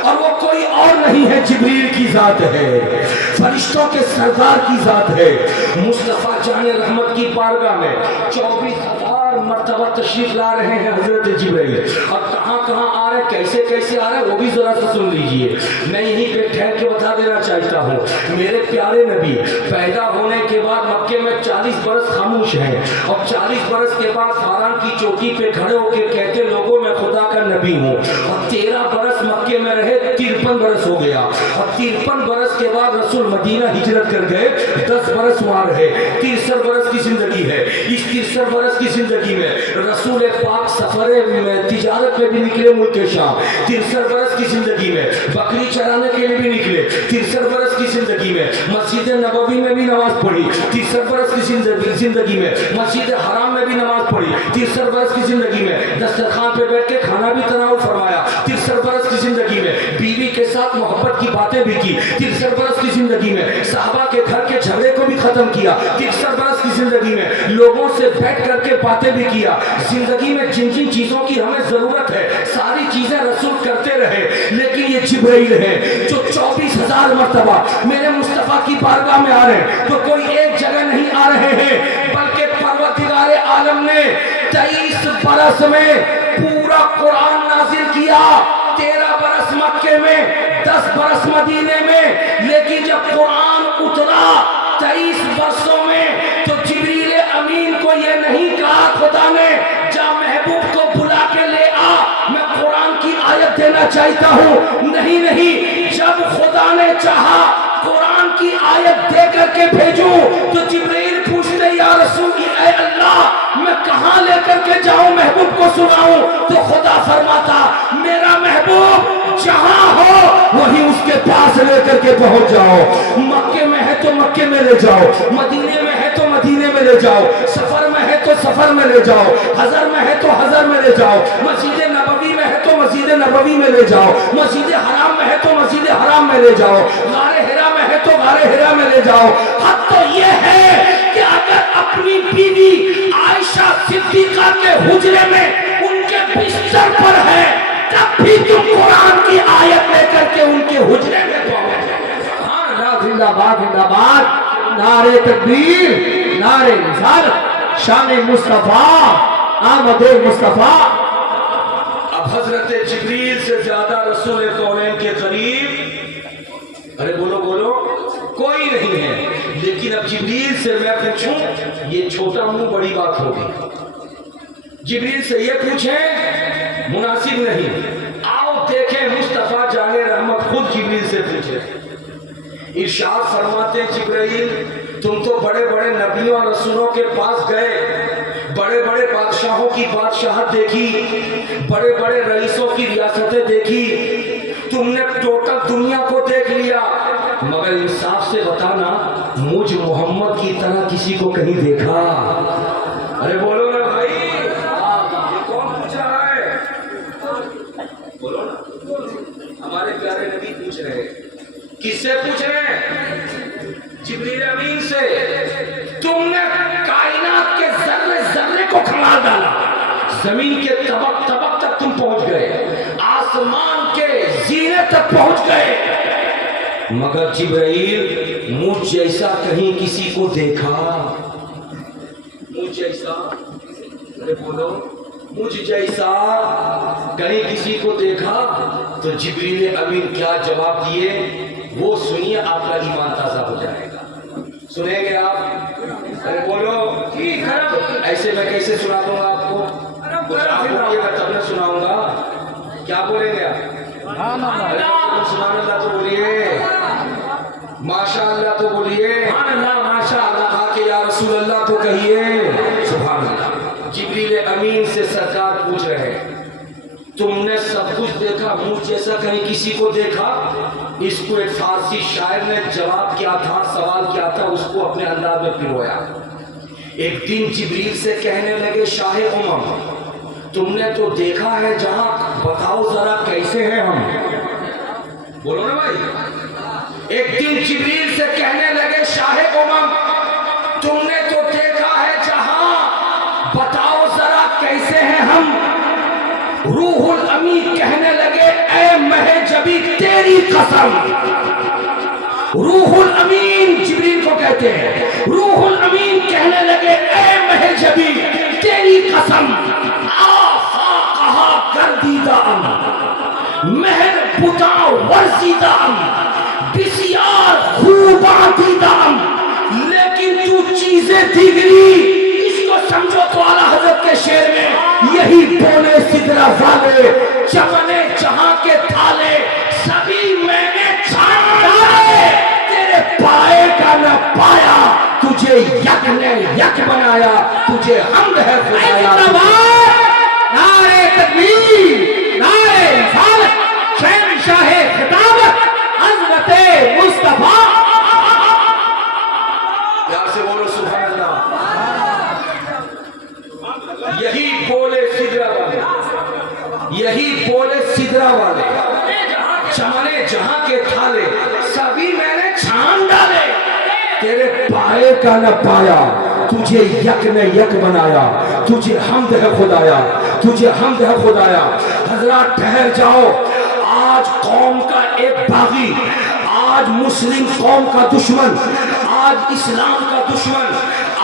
اور وہ کوئی اور نہیں ہے، جبریل کی ذات ہے، فرشتوں کے سردار کی ذات ہے۔ مصطفیٰ جان رحمت کی بارگاہ میں 24,000 مرتبہ تشریف لا رہے ہیں حضرت جبریل، اور کہاں کہاں آ رہے، کیسے کیسے آ رہے وہ بھی ذرا سا سن لیجئے۔ میں یہیں پہ ٹھہر کے بتا دینا چاہتا ہوں، میرے پیارے نبی پیدا ہونے کے بعد مکے میں 40 برس خاموش ہیں، اور 40 برس کے بعد فاران کی چوٹی پہ کھڑے ہو کے کہتے لوگوں میں خدا کا نبی ہوں، اور 13 برس مکے میں رہے، 53 برس ہو گیا، اور 53 برس کے بعد رسول مدینہ ہجرت کر گئے، 10 برس وہاں رہے، 63 برس کی زندگی ہے۔ اس 63 برس کی زندگی میں رسول پاک سفر میں تجارت میں بھی نکلے ملک شام، 63 برس کی زندگی میں بکری چرانے کے لیے بھی نکلے، 63 برس کی زندگی میں مسجد نبوی میں بھی نماز پڑھی، 63 برس کی زندگی میں مسجد حرام میں بھی نماز پڑھی، 63 برس کی زندگی میں دسترخوان پہ بیٹھ کے کھانا بھی تناول فرمایا، 63 برس کی زندگی میں بیوی کے ساتھ محبت کی باتیں بھی کی، 63 برس کی زندگی میں صحابہ کے گھر کے جھگڑے کو بھی ختم کیا، 63 برس کی زندگی میں لوگوں سے بیٹھ کر کے باتیں بھی کیا۔ زندگی میں جن جن چیزوں کی ہمیں ضرورت ہے ساری چیزیں رسول کرتے رہے، لیکن یہ جبرائیل ہے جو 24,000 مرتبہ میرے مصطفیٰ کی بارگاہ میں آ رہے ہیں، تو کوئی ایک جگہ نہیں آ رہے ہیں، بلکہ پروردگار عالم نے 23 برس میں پورا قرآن نازل کیا، 13 برس مکے میں، 10 برس مدینے میں، لیکن جب قرآن اترا 23 برسوں میں تو جبریل امین کو یہ نہیں کہا خدا نے جا محبوب کو بلا کے لے آ میں قرآن کی آیت دینا چاہتا ہوں، نہیں نہیں، جب خدا نے چاہا قرآن کی آیت دے کر کے بھیجوں تو جبریل پوچھتے یا رسول اے اللہ میں کہاں لے کر کے جاؤں محبوب کو سناؤں، تو خدا فرماتا میرا محبوب جہاں ہو وہیں اس کے پاس لے کر کے پہنچ جاؤ، مکے میں ہے تو مکے میں لے جاؤ، مدینے میں ہے تو مدینے میں لے جاؤ، سفر میں ہے تو سفر میں لے جاؤ، حضر میں ہے تو حضر میں لے جاؤ، مسجد نبوی میں ہے تو مسجد نبوی میں لے جاؤ، مسجد حرام میں ہے تو مسجد حرام میں لے جاؤ، غار ہرا میں ہے تو غار ہرا میں لے جاؤ۔ حد تو یہ ہے کہ اگر اپنی بیوی عائشہ صدیقہ کے حجرے میں ان کے بستر پر ہے تب بھی تم قرآن کی آیت لے کر کے ان کے حجرے میں پہنچ۔ زندہ باد زندہ باد، نعرے تکبیر، نعرے رسالت، شان مصطفیٰ، آمد مصطفیٰ۔ اب حضرت جبریل سے زیادہ رسول کونین کے قریب، ارے بولو بولو، کوئی نہیں ہے، لیکن اب جبریل سے میں پوچھوں یہ چھوٹا منہ بڑی بات ہوگی، جبریل سے یہ پوچھیں مناسب نہیں، آؤ دیکھیں مصطفیٰ جان رحمت خود جبریل سے پوچھے، ارشاد فرماتے جبرائیل تم تو بڑے بڑے نبیوں اور رسولوں کے پاس گئے، بڑے بڑے بادشاہوں کی بادشاہت دیکھی، بڑے بڑے رئیسوں کی ریاستیں دیکھی، تم نے ٹوٹل دنیا کو دیکھ لیا، مگر انصاف سے بتانا مجھ محمد کی طرح کسی کو کہیں دیکھا؟ ارے بولو نا بھائی، یہ کون پوچھ رہا ہے؟ بولو نا، ہمارے پیارے نبی پوچھ رہے ہیں، کس سے پوچھ رہے ہیں؟ جبریل امین سے۔ تم نے کائنات کے ذرے ذرے کو کھنگال ڈالا، زمین کے طبق طبق تک تم پہنچ گئے، آسمان کے زینے تک پہنچ گئے، مگر جبرائیل مجھ جیسا کہیں کسی کو دیکھا؟ مجھ جیسا؟ ارے بولو، مجھ جیسا کہیں کسی کو دیکھا تو جبریل امین کیا جواب دیے وہ سنیے، آپ کا ایمان تازہ ہو جائے گا۔ سنیں گے آپ؟ ارے بولو ایسے میں کیسے سنا دوں گا آپ کو؟ کچھ آپ بولیے گا تب میں سناؤں گا۔ کیا بولیں گے آپ؟ سبحان اللہ تو بولیے، ماشاء اللہ تو بولیے، ماشاء اللہ کہا کہ یا رسول اللہ تو کہیے سبحان اللہ۔ جبریل امین سے سرکار پوچھ رہے تم نے سب کچھ دیکھا، مجھ جیسا کہیں کسی کو دیکھا؟ اس کو ایک فارسی شاعر نے جواب کیا تھا، سوال کیا تھا، اس کو اپنے انداز میں پرویا۔ ایک دن جبریل سے کہنے لگے شاہ تم نے تو دیکھا ہے جہاں، بتاؤ ذرا کیسے ہیں ہم؟ بولو نا بھائی۔ ایک دن جبریل سے کہنے لگے شاہ تم نے تو دیکھا ہے جہاں، بتاؤ ذرا کیسے ہیں ہم؟ روح الامین کہنے لگے اے مہجبی تیری قسم۔ روح الامین جبریل کو کہتے ہیں، روح الامین کہنے لگے اے مہجبی تیری قسم، آفاقہا گردیدہ مہر بتا ورزیدہ بسیار خوباں دیدہ، لیکن تو چیزیں دیگری۔ اس کو سمجھو تو اعلیٰ حضرت کے شعر میں یہی بولے سدرا والے چمنے جہاں کے تھالے سبھی میں نے چھان ڈالے، تیرے پائے کا نہ پایا، تجھے یک نے یک بنایا، تجھے حمد ہے خدایا۔ نعرہ تکبیر، نعرہ رسالت، شہنشاہ خطابت حضرت مصطفیٰ۔ پیار سے بولو سبحان اللہ۔ یہی بولے سدرا والے، یہی بولے سدرا والے چمنے جہاں کے تھالے سبھی میں نے چھان ڈالے، تیرے پائے کا نہ پایا، تجھے یک نے یک بنایا، تجھے حمد ہے خدایا، تجھے حمد ہے خدایا۔ حضرات ٹھہر جاؤ، آج قوم کا ایک باغی، آج مسلم قوم کا دشمن، آج اسلام کا دشمن،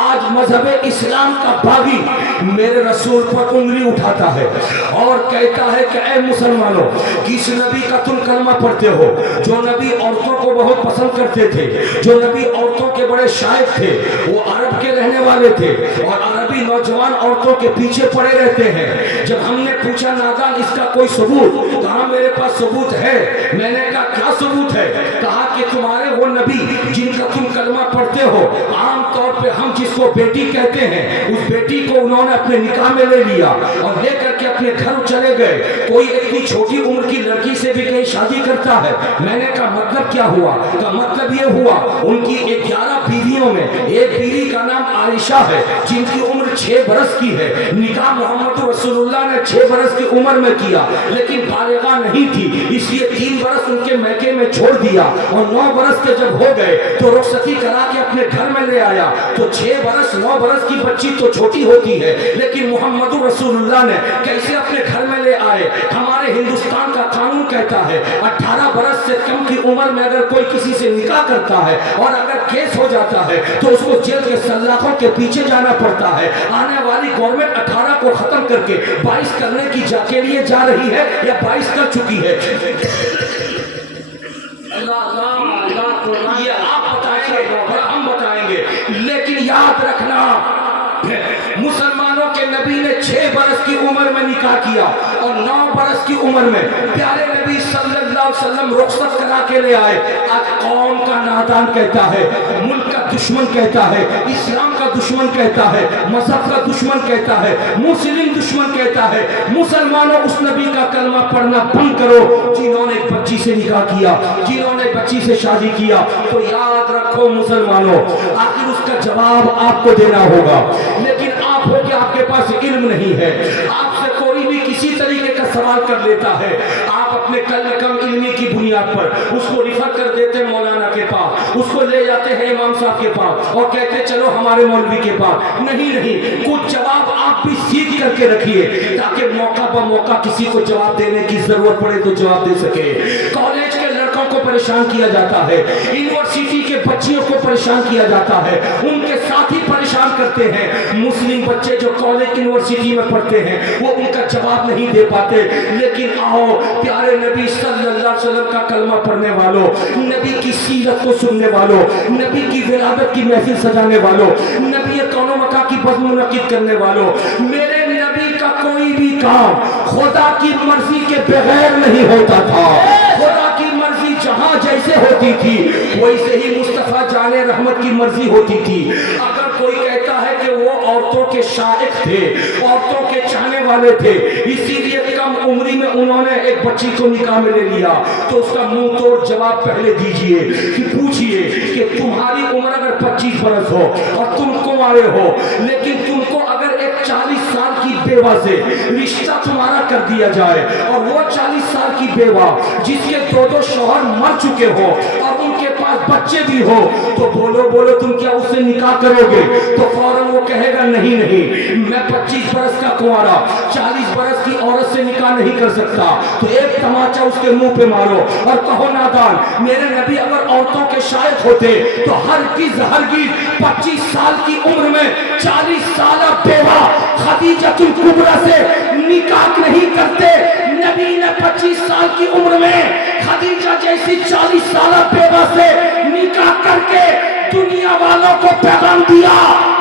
آج مذہب اسلام کا باغی میرے رسول پر انگلی اٹھاتا ہے اور کہتا ہے کہ اے مسلمانوں، کس نبی کا تم کلمہ پڑھتے ہو؟ جو نبی عورتوں کو بہت پسند کرتے تھے، جو نبی عورتوں کے بڑے شائق تھے، وہ عرب کے رہنے والے تھے اور عربی نوجوان عورتوں کے پیچھے پڑے رہتے ہیں۔ جب ہم نے پوچھا نادان اس کا کوئی ثبوت؟ کہا میرے پاس ثبوت ہے۔ میں نے کہا کیا ثبوت ہے؟ کہا کہ تمہارے وہ نبی جن کا تم کلمہ پڑھتے ہو، عام طور پہ ہم جس کو بیٹی کہتے ہیں، اس بیٹی کو انہوں نے اپنے نکاح میں لے لیا اور لے کر کے اپنے گھر چلے گئے۔ کوئی اتنی چھوٹی عمر کی لڑکی سے بھی کہیں شادی کرتا ہے۔ میں نے کہا مطلب کیا ہوا؟ کا مطلب یہ ہوا ان کی 11 بیویوں میں ایک بیوی کا نام عائشہ ہے جن کی عمر 6 برس کی ہے۔ نکاح محمد رسول اللہ نے 6 برس کی عمر میں کیا، لیکن بالغہ نہیں تھی، اس لیے 3 برس ان کے میکے میں چھوڑ دیا اور 9 برس کے جب ہو گئے تو رخصتی کرا کے اپنے گھر میں لے آیا۔ تو 6 برس 9 برس کی بچی تو چھوٹی ہوتی ہے، لیکن محمد رسول اللہ نے کیسے اپنے گھر میں لے آئے؟ ہمارے ہندوستان کا قانون کہتا ہے 18 برس سے کم کی عمر میں اگر کوئی کسی سے نکاح کرتا ہے اور اگر کیس ہو جاتا ہے تو اس کو جیل کے سلاخوں کے پیچھے جانا پڑتا ہے۔ آنے والی گورنمنٹ 18 کو ختم کر کے 22 کرنے کی کے لیے جا رہی ہے یا 22 کر چکی ہے۔ یہ آپ بتائیں گے اور ہم بتائیں گے، لیکن یاد رکھنا مسلمانوں کے نبی نے 6 برس کی عمر میں نکاح کیا اور 9 برس کی عمر میں پیارے نبی صلی اللہ علیہ وسلم رخصت کرا کے لے آئے۔ آج قوم کا نادان کہتا ہے، ملک کا دشمن کہتا ہے، اسلام کا دشمن کہتا ہے، مذہب کا دشمن کہتا ہے، مسلم دشمن کہتا ہے مسلمانوں اس نبی کا کلمہ پڑھنا بند کرو جنہوں نے ایک بچی سے نکاح کیا، جنہوں نے بچی سے شادی کیا۔ تو یاد رکھو مسلمانوں، آخر اس کا جواب آپ کو دینا ہوگا، لیکن آپ ہو کہ آپ کے پاس علم نہیں ہے، آپ سے کوئی بھی کسی طریقے کا سوال کر لیتا ہے، آپ اپنے کم علمی کی بنیاد پر اس کو ریفر کر دیتے مولانا کے پاس، اس کو لے جاتے ہیں امام صاحب کے پاس اور کہتے چلو ہمارے مولوی کے پاس۔ نہیں، کچھ جواب آپ بھی سیکھ کر کے رکھیے تاکہ موقع پر موقع کسی کو جواب دینے کی ضرورت پڑے تو جواب دے سکے۔ کالج کے لڑکوں کو پریشان کیا جاتا ہے، یونیورسٹی کے بچیوں کو پریشان کیا جاتا ہے، ان کے ساتھی پریشان پریشان کرتے ہیں. مسلم بچے جو کالج یونیورسٹی میں پڑھتے ہیں وہ ان کا جواب نہیں دے پاتے. لیکن آؤ پیارے نبی صلی اللہ علیہ وسلم کا کلمہ پڑھنے والوں، نبی کی سیرت کو سننے والوں، نبی کی ولادت کی محفل سجانے والوں، نبی کون و مکان کی بزم منعقد کرنے والوں، میرے نبی کا کوئی بھی کام خدا کی مرضی کے بغیر نہیں ہوتا تھا. خدا کی مرضی جہاں جیسے ہوتی تھی ویسے ہی مصطفیٰ جان رحمت کی مرضی ہوتی تھی. اگر کوئی کہتا ہے کہ وہ عورتوں کے شائق تھے، عورتوں کے چاہنے والے تھے، اسی لیے کم عمری میں انہوں نے ایک بچی کو نکاح میں لے لیا، تو اس کا منہ توڑ جواب پہلے دیجئے کہ پوچھئے کہ تمہاری عمر اگر 25 برس ہو اور تم کنوارے ہو، لیکن تم کو اگر ایک 40 سال کی بیوہ سے رشتہ تمہارا کر دیا جائے اور وہ 40 سال کی بیوہ جس کے دو شوہر مر چکے ہو اور ان کے پاس بچے بھی ہو، تو بولو تم کیا اس سے نکاح کرو گے؟ تو فوراً وہ کہے گا نہیں میں 25 برس کا کنوارا 40 برس کی عورت سے نکاح نہیں کر سکتا. تو ایک تماچا اس کے منہ پہ مارو اور کہو نادان. میرے نبی اگر عورتوں کے شائق ہوتے تو ہرگز 25 سال کی عمر میں 40 سالہ بیوہ خدیجہ الکبریٰ سے نکاح نہیں کرتے. نبی نے 25 سال کی عمر میں خدیجہ جیسی 40 سالہ بیوہ سے نکاح کر کے دنیا والوں کو پیغام دیا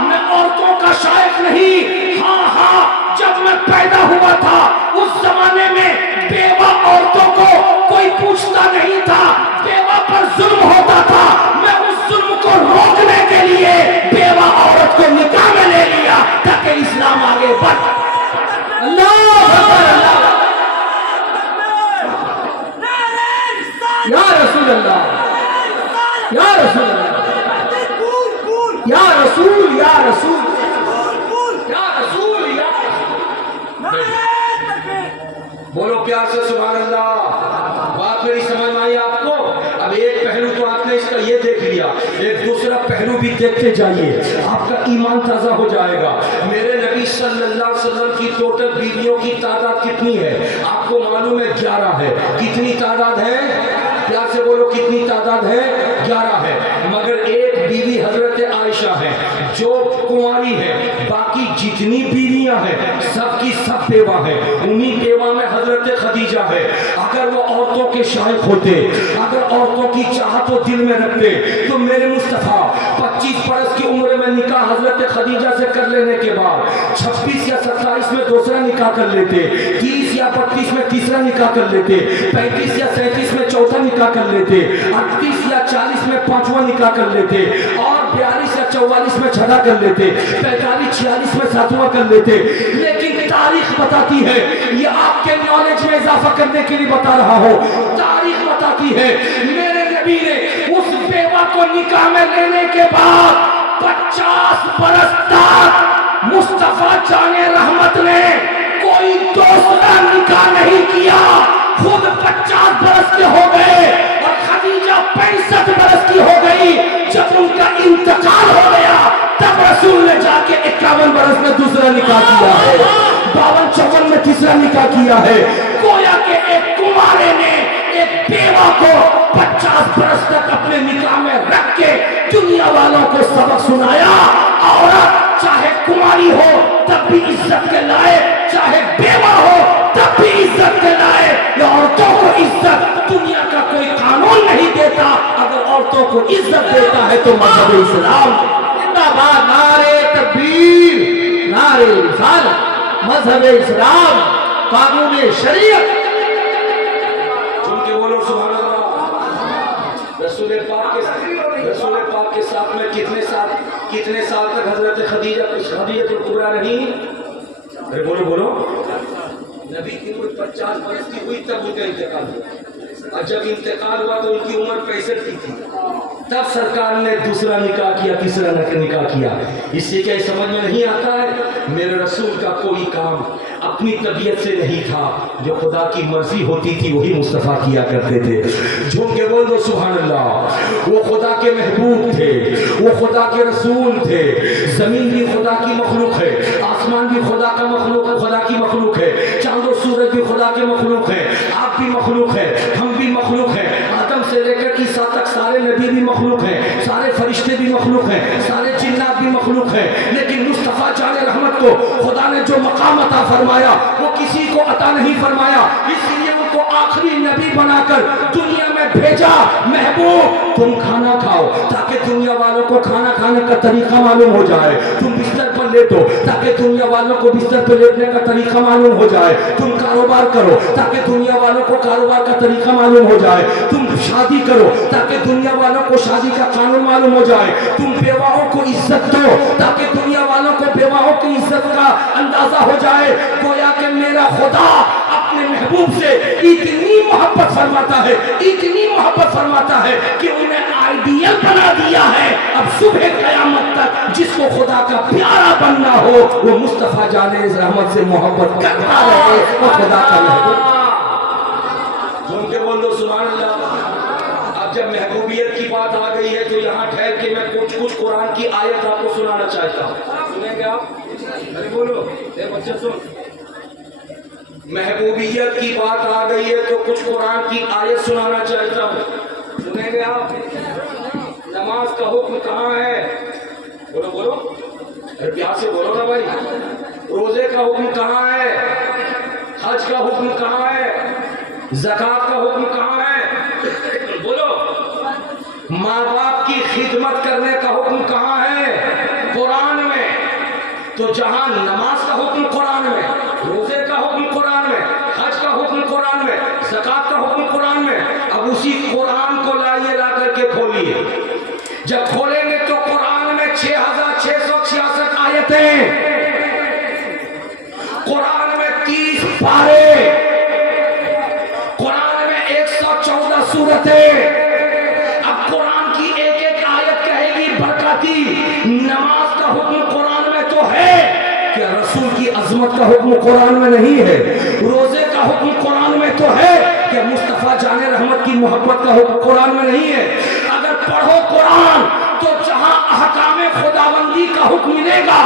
میں عورتوں کا شائق نہیں. ہاں جب میں پیدا ہوا تھا اس زمانے میں بیوہ عورتوں کو کوئی پوچھتا نہیں تھا، بیوہ پر ظلم ہوتا تھا. میں اس ظلم کو روکنے کے لیے بیوہ عورت کو نکاح میں لے لیا تاکہ اسلام آگے بڑھ. اللہ اکبر. یا رسول اللہ، یا رسول اللہ، یا رسول، یا رسول، یا رسول، یا بولو پیار سے سبحان اللہ. بات میری سمجھ میں آئی آپ کو؟ اب ایک پہلو تو آپ نے اس کا یہ دیکھ لیا، ایک دوسرا پہلو بھی دیکھتے جائیے، آپ کا ایمان تازہ ہو جائے گا. میرے نبی صلی اللہ علیہ وسلم کی ٹوٹل بیویوں کی تعداد کتنی ہے؟ آپ کو معلوم ہے 11 ہے. کتنی تعداد ہے؟ پیار سے بولو کتنی تعداد ہے؟ 11 ہے. مگر ایک بیوی حضرت عائشہ ہے جو کنواری ہے، باقی جتنی بیویاں ہیں سب کی سب بیوہ ہیں. انہی بیوہ میں حضرت خدیجہ ہے. اگر وہ عورتوں کے شائق ہوتے، اگر عورتوں کی چاہت و دل میں رکھتے تو میرے مصطفیٰ 25 برس کی عمر میں نکاح حضرت خدیجہ سے کر لینے کے بعد 26 یا 27 میں دوسرا نکاح کر لیتے، 30 یا 32 میں تیسرا نکاح کر لیتے، 35 یا 37 میں چوتھا نکاح کر لیتے، 38 یا 40 میں پانچواں نکاح کر لیتے، اور 42 یا 44 میں چھٹا کر لیتے، 45 46 میں ساتواں کر لیتے. لیکن تاریخ بتاتی ہے، یہ آپ کے نالج میں اضافہ کرنے کے لیے بتا رہا ہوں، تاریخ بتاتی ہے میرے نبی نے اس بیوہ کو نکاح میں لینے کے بعد 50 برس تک مصطفیٰ جان رحمت نے کوئی دوسرا نکاح نہیں کیا. خود 50 برس کے ہو گئے اور خدیجہ 65 برس کی ہو گئی. جب ان کا انتقال ہو گیا تب رسول نے جا کے 51 برس میں دوسرا نکاح کیا ہے، 52 54 میں تیسرا نکاح کیا ہے. گویا کہ ایک کنوارے نے ایک بیوہ کو 50 برس تک اپنے نکاح میں رکھ کے دنیا والوں کو سبق سنایا. عورت چاہے کنواری ہو تب بھی عزت کے لائے، چاہے بیوہ ہو تب بھی عزت کے لائے. عورتوں کو عزت دنیا کا کوئی قانون نہیں دیتا، اگر عورتوں کو عزت دیتا ہے تو مذہب اسلام. زندہ باد نعرہ تکبیر، نعرہ رسالت، مذہب اسلام، قانون شریعت. سن کے بولو سبحان اللہ. رسول پاک کے ساتھ میں کتنے سال تک حضرت خدیجہ الکبریٰ رہی؟ ارے بولو. نبی کی عمر 50 برس کی ہوئی تب ان کا انتقال ہوا، اور جب انتقال ہوا تو ان کی عمر 65 کی تھی. تب سرکار نے دوسرا نکاح کیا، تیسرا نکاح کیا. اس سے کیا سمجھ میں نہیں آتا ہے؟ میرے رسول کا کوئی کام اپنی طبیعت سے نہیں تھا، جو خدا کی مرضی ہوتی تھی وہی مصطفیٰ کیا کرتے تھے. جھوم کے بول دو سبحان اللہ. وہ خدا کے محبوب تھے، وہ خدا کے رسول تھے. زمین بھی خدا کی مخلوق ہے، آسمان بھی خدا کا مخلوق، خدا کی مخلوق ہے. چاند و سورج بھی خدا کے مخلوق ہے، آپ بھی مخلوق ہے، ہم بھی مخلوق ہیں. آدم سے لے کر عیسیٰ تک سارے نبی بھی مخلوق ہیں, سارے فرشتے بھی مخلوق ہیں, سارے جنات بھی مخلوق ہیں, لیکن مصطفیٰ جان رحمت کو خدا نے جو مقام عطا فرمایا وہ کسی کو عطا نہیں فرمایا, اس لیے ان کو آخری نبی بنا کر دنیا میں بھیجا. محبوب تم کھانا کھاؤ تاکہ دنیا والوں کو کھانا کھانے کا طریقہ معلوم ہو جائے, تم بستر پر لیٹو تاکہ دنیا والوں کو بستر پر لیٹنے کا طریقہ معلوم ہو جائے, تم کاروبار کرو تاکہ دنیا والوں کو کاروبار کا طریقہ معلوم ہو جائے, تم شادی کرو تاکہ دنیا والوں کو شادی کا قانون معلوم ہو جائے, تم بیواؤں کو عزت دو تاکہ دنیا والوں کو بیواؤں کی عزت کا اندازہ ہو جائے. گویا کہ میرا خدا اپنے محبوب سے اتنی محبت فرماتا ہے, اتنی محبت فرماتا ہے کہ انہیں آئیڈیل بنا دیا ہے. اب صبح قیامت تک جس کو خدا کا پیارا بننا ہو وہ مصطفیٰ جان رحمت سے محبت کرتا رہے, وہ خدا کا محبوب. سن کے بول دو سبحان اللہ. اب جب محبوبیت کی بات آ گئی ہے تو یہاں ٹھہر کے میں کچھ قرآن کی آیت آپ کو سنانا چاہتا ہوں. سنیں گے آپ؟ ارے بولو اے بچے سن. محبوبیت کی بات آ گئی ہے تو کچھ قرآن کی آیت سنانا چاہتا ہوں. سنیں گے آپ؟ نماز کا حکم کہاں ہے؟ بولو بولو, ارے پیار سے بولو نا بھائی. روزے کا حکم کہاں ہے؟ حج کا حکم کہاں ہے؟ زکوٰۃ کا حکم کہاں ہے؟ بولو. ماں باپ کی خدمت کرنے کا حکم کہاں ہے؟ قرآن میں. تو جہاں نماز کا حکم قرآن میں, روزے کا حکم قرآن میں, حج کا حکم قرآن میں, زکوٰۃ کا حکم قرآن میں, اب اسی قرآن کو لائیے, لا کر کے کھولیے. جب کھولیں گے تو قرآن میں 6666 آیتیں, قرآن میں 30 پارے, قرآن میں 114 سورتیں. اب قرآن کی ایک ایک آیت کہے گی برکاتی. نماز کا حکم قرآن میں تو ہے, کیا رسول کی عظمت کا حکم قرآن میں نہیں ہے؟ روزے کا حکم قرآن میں تو ہے, کیا مصطفیٰ جان رحمت کی محبت کا حکم قرآن میں نہیں ہے؟ اگر پڑھو قرآن تو جہاں احکام خداوندی کا حکم ملے گا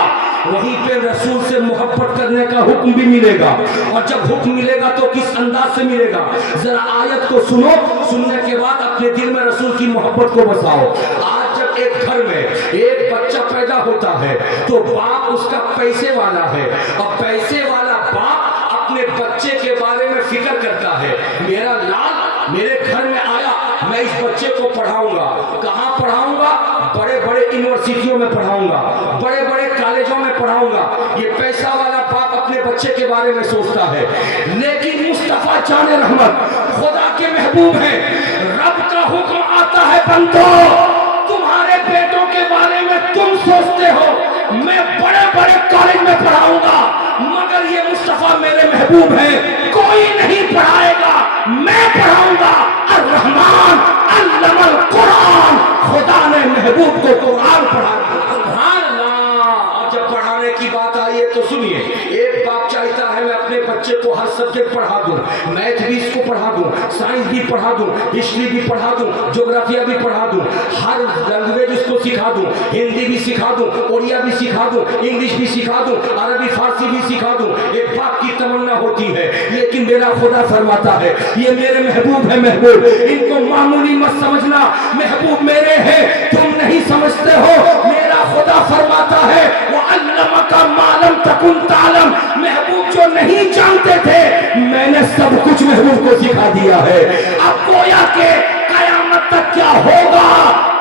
وہیں پہ رسول سے محبت کرنے کا حکم بھی ملے گا. اور جب حکم ملے گا تو کس انداز سے ملے گا؟ ذرا آیت کو سنو, سننے کے بعد اپنے دل میں رسول کی محبت کو بساؤ. آج جب ایک گھر میں ایک بچہ پیدا ہوتا ہے تو باپ اس کا پیسے والا ہے, اور پیسے والا باپ اپنے بچے کے بارے میں فکر کرتا ہے. میرا لال میرے گھر میں آیا, میں اس بچے کو پڑھاؤں گا. کہاں پڑھاؤں گا؟ بڑے بڑے یونیورسٹیوں میں پڑھاؤں گا, بڑے بڑے کالجوں میں پڑھاؤں گا. یہ پیسہ والا باپ اپنے بچے کے بارے میں سوچتا ہے. لیکن مصطفیٰ جان رحمت خدا کے محبوب ہیں. رب کا حکم آتا ہے بندو, تمہارے بیٹوں کے بارے میں تم سوچتے ہو میں بڑے بڑے کالج میں پڑھاؤں گا, مگر یہ مصطفیٰ میرے محبوب ہیں, کوئی نہیں پڑھائے گا, میں پڑھاؤں گا. الرحمن علم القرآن, خدا نے محبوب کو قرآن پڑھایا. سبحان اللہ. اب جب پڑھانے کی بات آئی ہے تو سنیے, ایک باپ چاہتا ہے میں اپنے بچے کو ہر سبجیکٹ پڑھا دوں, میتھ بھی اس کو پڑھا دوں, سائنس بھی پڑھا دوں, ہسٹری بھی پڑھا دوں, جغرافیہ بھی پڑھا دوں, ہر لینگویج اس کو سکھا دوں, ہندی بھی سکھا دوں, اڑیا بھی سکھا دوں, انگلش بھی سکھا دوں, عربی فارسی بھی سکھا دوں. ایک باپ کی تمنا ہوتی ہے, لیکن میرا خدا فرماتا ہے یہ میرے محبوب ہے. محبوب ان کو معمولی مت سمجھنا, محبوب میرے ہیں, تم نہیں سمجھتے ہو. میرا خدا فرماتا ہے وَعَلَّمَكَ مَا لَمْ تَكُنْ تَعْلَمْ, محبوب جو نہیں جانتے تھے میں نے سب کچھ محبوب کو سکھا دیا ہے. اب گویا کہ قیامت تک کیا ہوگا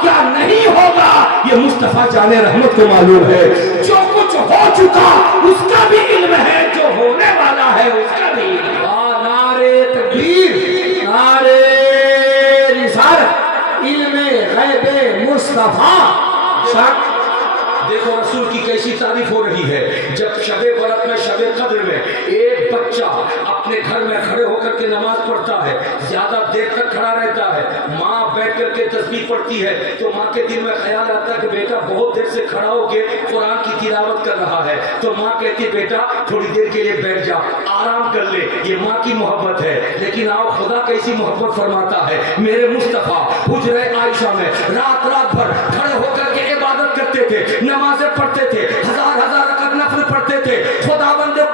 کیا نہیں ہوگا یہ مصطفیٰ جان رحمت کو معلوم ہے. جو کچھ ہو چکا اس کا بھی علم ہے, جو ہونے والا ہے اس کا بھی علم. نعرے تکبیر, نعرے رسالت, علم غیب مصطفیٰ. دیکھو رسول کی کیسی تعریف ہو رہی ہے. جب شب برات میں, شب قدر میں ایک بچہ اپنے گھر میں کھڑے ہو کر کے نماز پڑھتا ہے, زیادہ دیر تک کھڑا رہتا ہے, ماں بیٹھ کر کے تسبیح پڑھتی ہے تو ماں کے دل میں خیال آتا ہے کہ بیٹا بہت دیر سے کھڑا ہو کے قرآن کی تلاوت کر رہا ہے, تو ماں کہتی ہے بیٹا تھوڑی دیر کے لیے بیٹھ جا, آرام کر لے. یہ ماں کی محبت ہے. لیکن آؤ خدا کیسی محبت فرماتا ہے. میرے مصطفیٰ حجرہ عائشہ میں رات رات بھر کھڑے ہو کر کے عبادت کرتے تھے, نمازیں پڑھتے تھے, ہزار ہزار رکعت نفل پڑھتے تھے. خداوند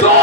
2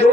2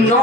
9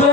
2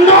9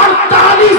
48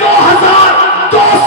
2210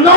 9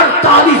48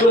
2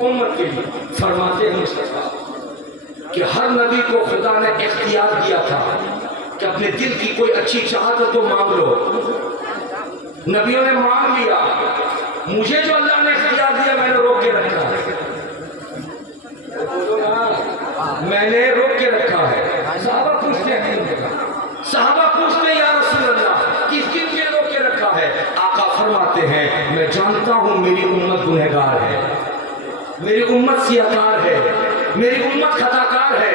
امت کے لیے فرماتے ہیں مصطفیٰ کہ ہر نبی کو خدا نے اختیار دیا تھا کہ اپنے دل کی کوئی اچھی چاہت ہو تو مانگ لو. نبیوں نے مانگ لیا. مجھے جو اللہ نے اختیار دیا میں نے روک کے رکھا ہے. میں نے روک کے رکھا ہے. صحابہ پوچھتے ہیں یا رسول اللہ کس کے روک کے رکھا ہے؟ آقا فرماتے ہیں میں جانتا ہوں میری امت گنہگار ہے, میری امت سیاکار ہے, میری امت خطاکار ہے.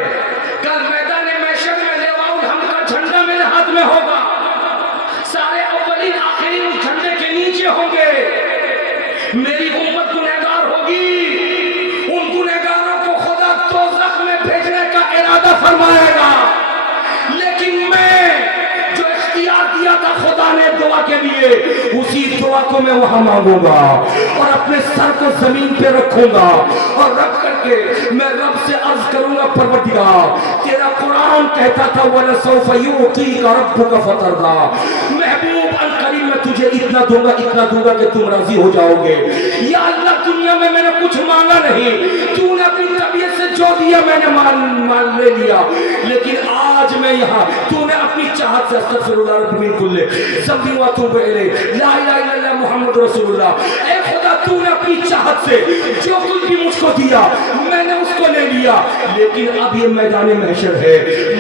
کل میدان محشر میں لواء الحمد کا جھنڈا میرے ہاتھ میں ہوگا. سارے اولین آخرین اس جھنڈے کے نیچے ہوں گے. میری امت گنہگار ہوگی. ان گنہگاروں کو خدا دوزخ میں بھیجنے کا ارادہ فرمائے گا. لیکن میں جو اختیار دیا تھا خدا نے دعا کے لیے, اسی دعا کو میں وہاں مانگوں گا اور اپنے سر کو زمین پہ رکھوں گا اور رکھ کر کے میں رب سے عرض کروں گا پروردگار تیرا قرآن کہتا تھا وَلَسَوْفَ يُعْطِيكَ رَبُّكَ فَتَرْضَىٰ, محبوب عنقریب میں تجھے اتنا دوں گا کہ تم راضی ہو جاؤ گے. یا اللہ دنیا میں نے کچھ مانگا نہیں, تو نے اپنی طبیعت سے جو دیا میں نے مان لے لیا, لیکن آج میں یہاں تو نے اپنی چاہت سے استغفر اللہ رب من کل ذنب واتوب الیہ لا الہ الا اللہ محمد رسول اللہ. اے خدا تو نے اپنی چاہت سے جو کچھ بھی مجھ کو دیا میں نے اس کو لے لیا, لیکن اب یہ میدان محشر ہے.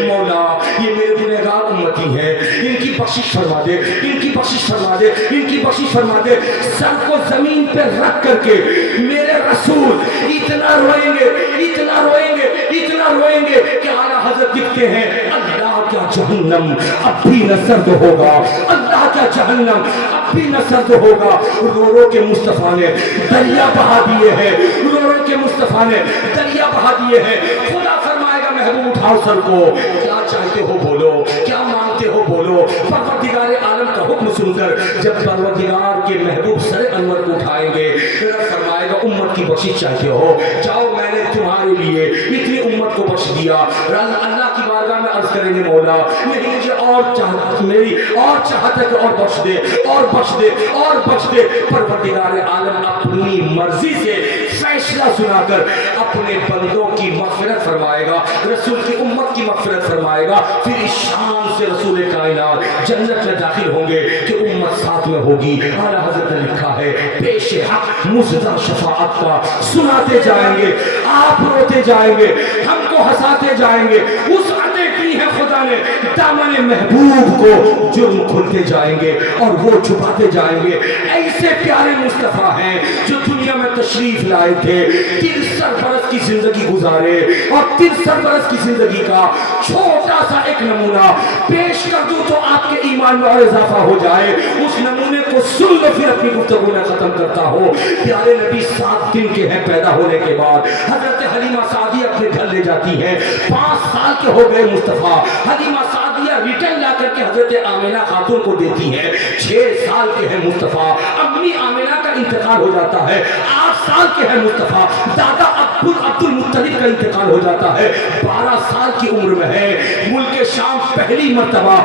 مولا یہ میرے گنہگار امتی ہیں, ان کی بخشش فرما دے, ان کی بخشش فرما دے, ان کی بخشش فرما دے. سر کو زمین پہ رکھ کر کے میرے رسول اتنا روئیں گے, اتنا روئیں گے, اتنا روئیں گے کہ اعلیٰ حضرت لکھتے ہیں اللہ کیا جہنم اب بھی نہ سرد ہوگا, اللہ کیا جہنم اب بھی نہ سرد ہوگا. رو رو کے مصطفیٰ نے دریا بہا دیے ہیں, رو رو کے مصطفیٰ نے دریا بہا دیے ہیں. خدا فرمائے گا محبوب اٹھاؤ سر کو, کیا چاہتے ہو بولو, کیا مانگتے ہو بولو. پروردگار عالم کا حکم سن کر جب پروردگار کے محبوب سر انور کو اٹھائیں گے فرمائے گا امت کی بخشش چاہتے ہو, جاؤ میں نے تمہارے لیے اتنی امت کو بخش دیا. اللہ کی بارگاہ میں عرض کریں گے مولا مجھے اور چاہت, میری اور چاہت ہے کہ اور بخش دے, اور بخش دے, اور بخش دے. پروردگار عالم اپنی مرضی سے فیصلہ سنا کر اپنے بندوں کی مغفرت فرمائے گا, رسول کی امت کی مغفرت فرمائے گا. پھر اس شان سے رسول کائنات جنت میں داخل ہوں گے کہ امت ساتھ میں ہوگی. اعلیٰ حضرت نے لکھا ہے پیش حق مزدہ شفاعت کا سناتے جائیں گے, آپ روتے جائیں گے, ہم کو ہنساتے جائیں گے. اس عطے کی ہے خدا نے دامن محبوب کو جرم کھلتے جائیں گے اور وہ چھپاتے جائیں گے. ایسے پیارے مصطفیٰ ہیں جو دنیا میں تشریف لائے تھے, 63 برس کی زندگی گزارے اور 63 برس کی زندگی کا چھوٹا سا ایک نمونہ پیش کر دوں تو آپ کے ایمان میں اور اضافہ ہو جائے. اس نمونے کو سن لو پھر اپنی گفتگو میں ختم کرتا ہو. پیارے نبی 7 دن کے ہیں پیدا ہونے کے بعد حضرت حلیمہ سعدیہ اپنے گھر لے جاتی ہے. 5 سال کے ہو گئے مصطفیٰ. حلیمہ سعدیہ ریٹرن لا کر کے حضرت آمنہ خاتون کو دیتی ہے. 6 سال کے ہیں مصطفیٰ. امی آمنہ کا انتقال ہو جاتا ہے. 8 سال کے ہیں مصطفیٰ. دادا عبد المطلب کا انتقال ہو جاتا ہے. 12 سال کی عمر میں ہے. ملک شام پہلی مرتبہ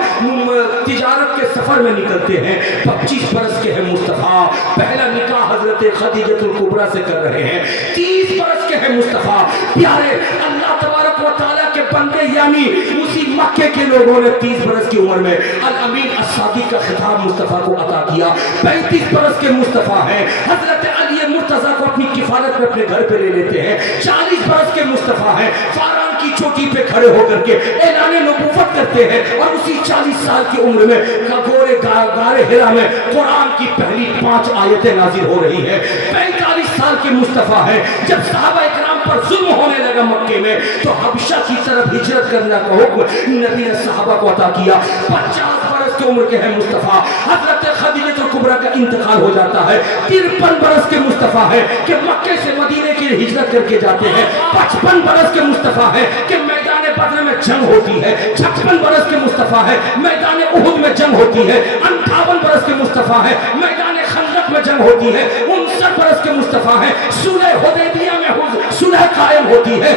تجارت کے سفر میں نکلتے ہیں. 25 برس کے ہیں مصطفیٰ. پہلا نکاح حضرت خدیجہ الکبریٰ سے کر رہے ہیں. 30 برس کے ہیں مصطفیٰ. پیارے اللہ تبارک و تعالیٰ کے بندے یعنی اسی مکے کے لوگوں نے 30 برس کی عمر میں الامین الصادق کا خطاب مصطفیٰ کو عطا کیا. 35 برس کے مصطفیٰ ہیں. حضرت علی مرتضیٰ کو اپنی کفالت میں اپنے گھر پہ لے لیتے ہیں. 40 برس کے مصطفیٰ ہیں. فاران کی چوٹی پہ کھڑے ہو کر کے اعلان نبوت کرتے ہیں اور اسی 40 سال کی عمر میں غار حرا میں قرآن کی پہلی 5 آیتیں نازل ہو رہی ہیں. 45 سال کے مصطفیٰ ہیں. جب صحابہ اکرام پر ظلم ہونے لگا مکے میں تو حبشہ کی طرف ہجرت کرنے کا حکم نبی نے صحابہ کو عطا کیا. 50 برس کی عمر کے ہیں مصطفیٰ. حضرت خدیجہ الکبریٰ کا انتقال ہو جاتا ہے. 53 برس کے مصطفیٰ ہے کہ مکے سے مدینے کی ہجرت کر کے جاتے ہیں. 55 برس کے مصطفیٰ ہے کہ میدان بدر میں جنگ ہوتی ہے. 56 برس کے مصطفیٰ ہے میدان احد میں جنگ ہوتی ہے. 58 برس کے مصطفیٰ ہے میدان خندق میں جنگ ہوتی ہے. 59 برس کے مصطفیٰ ہے صلح حدیبیہ میں صلح قائم ہوتی ہے.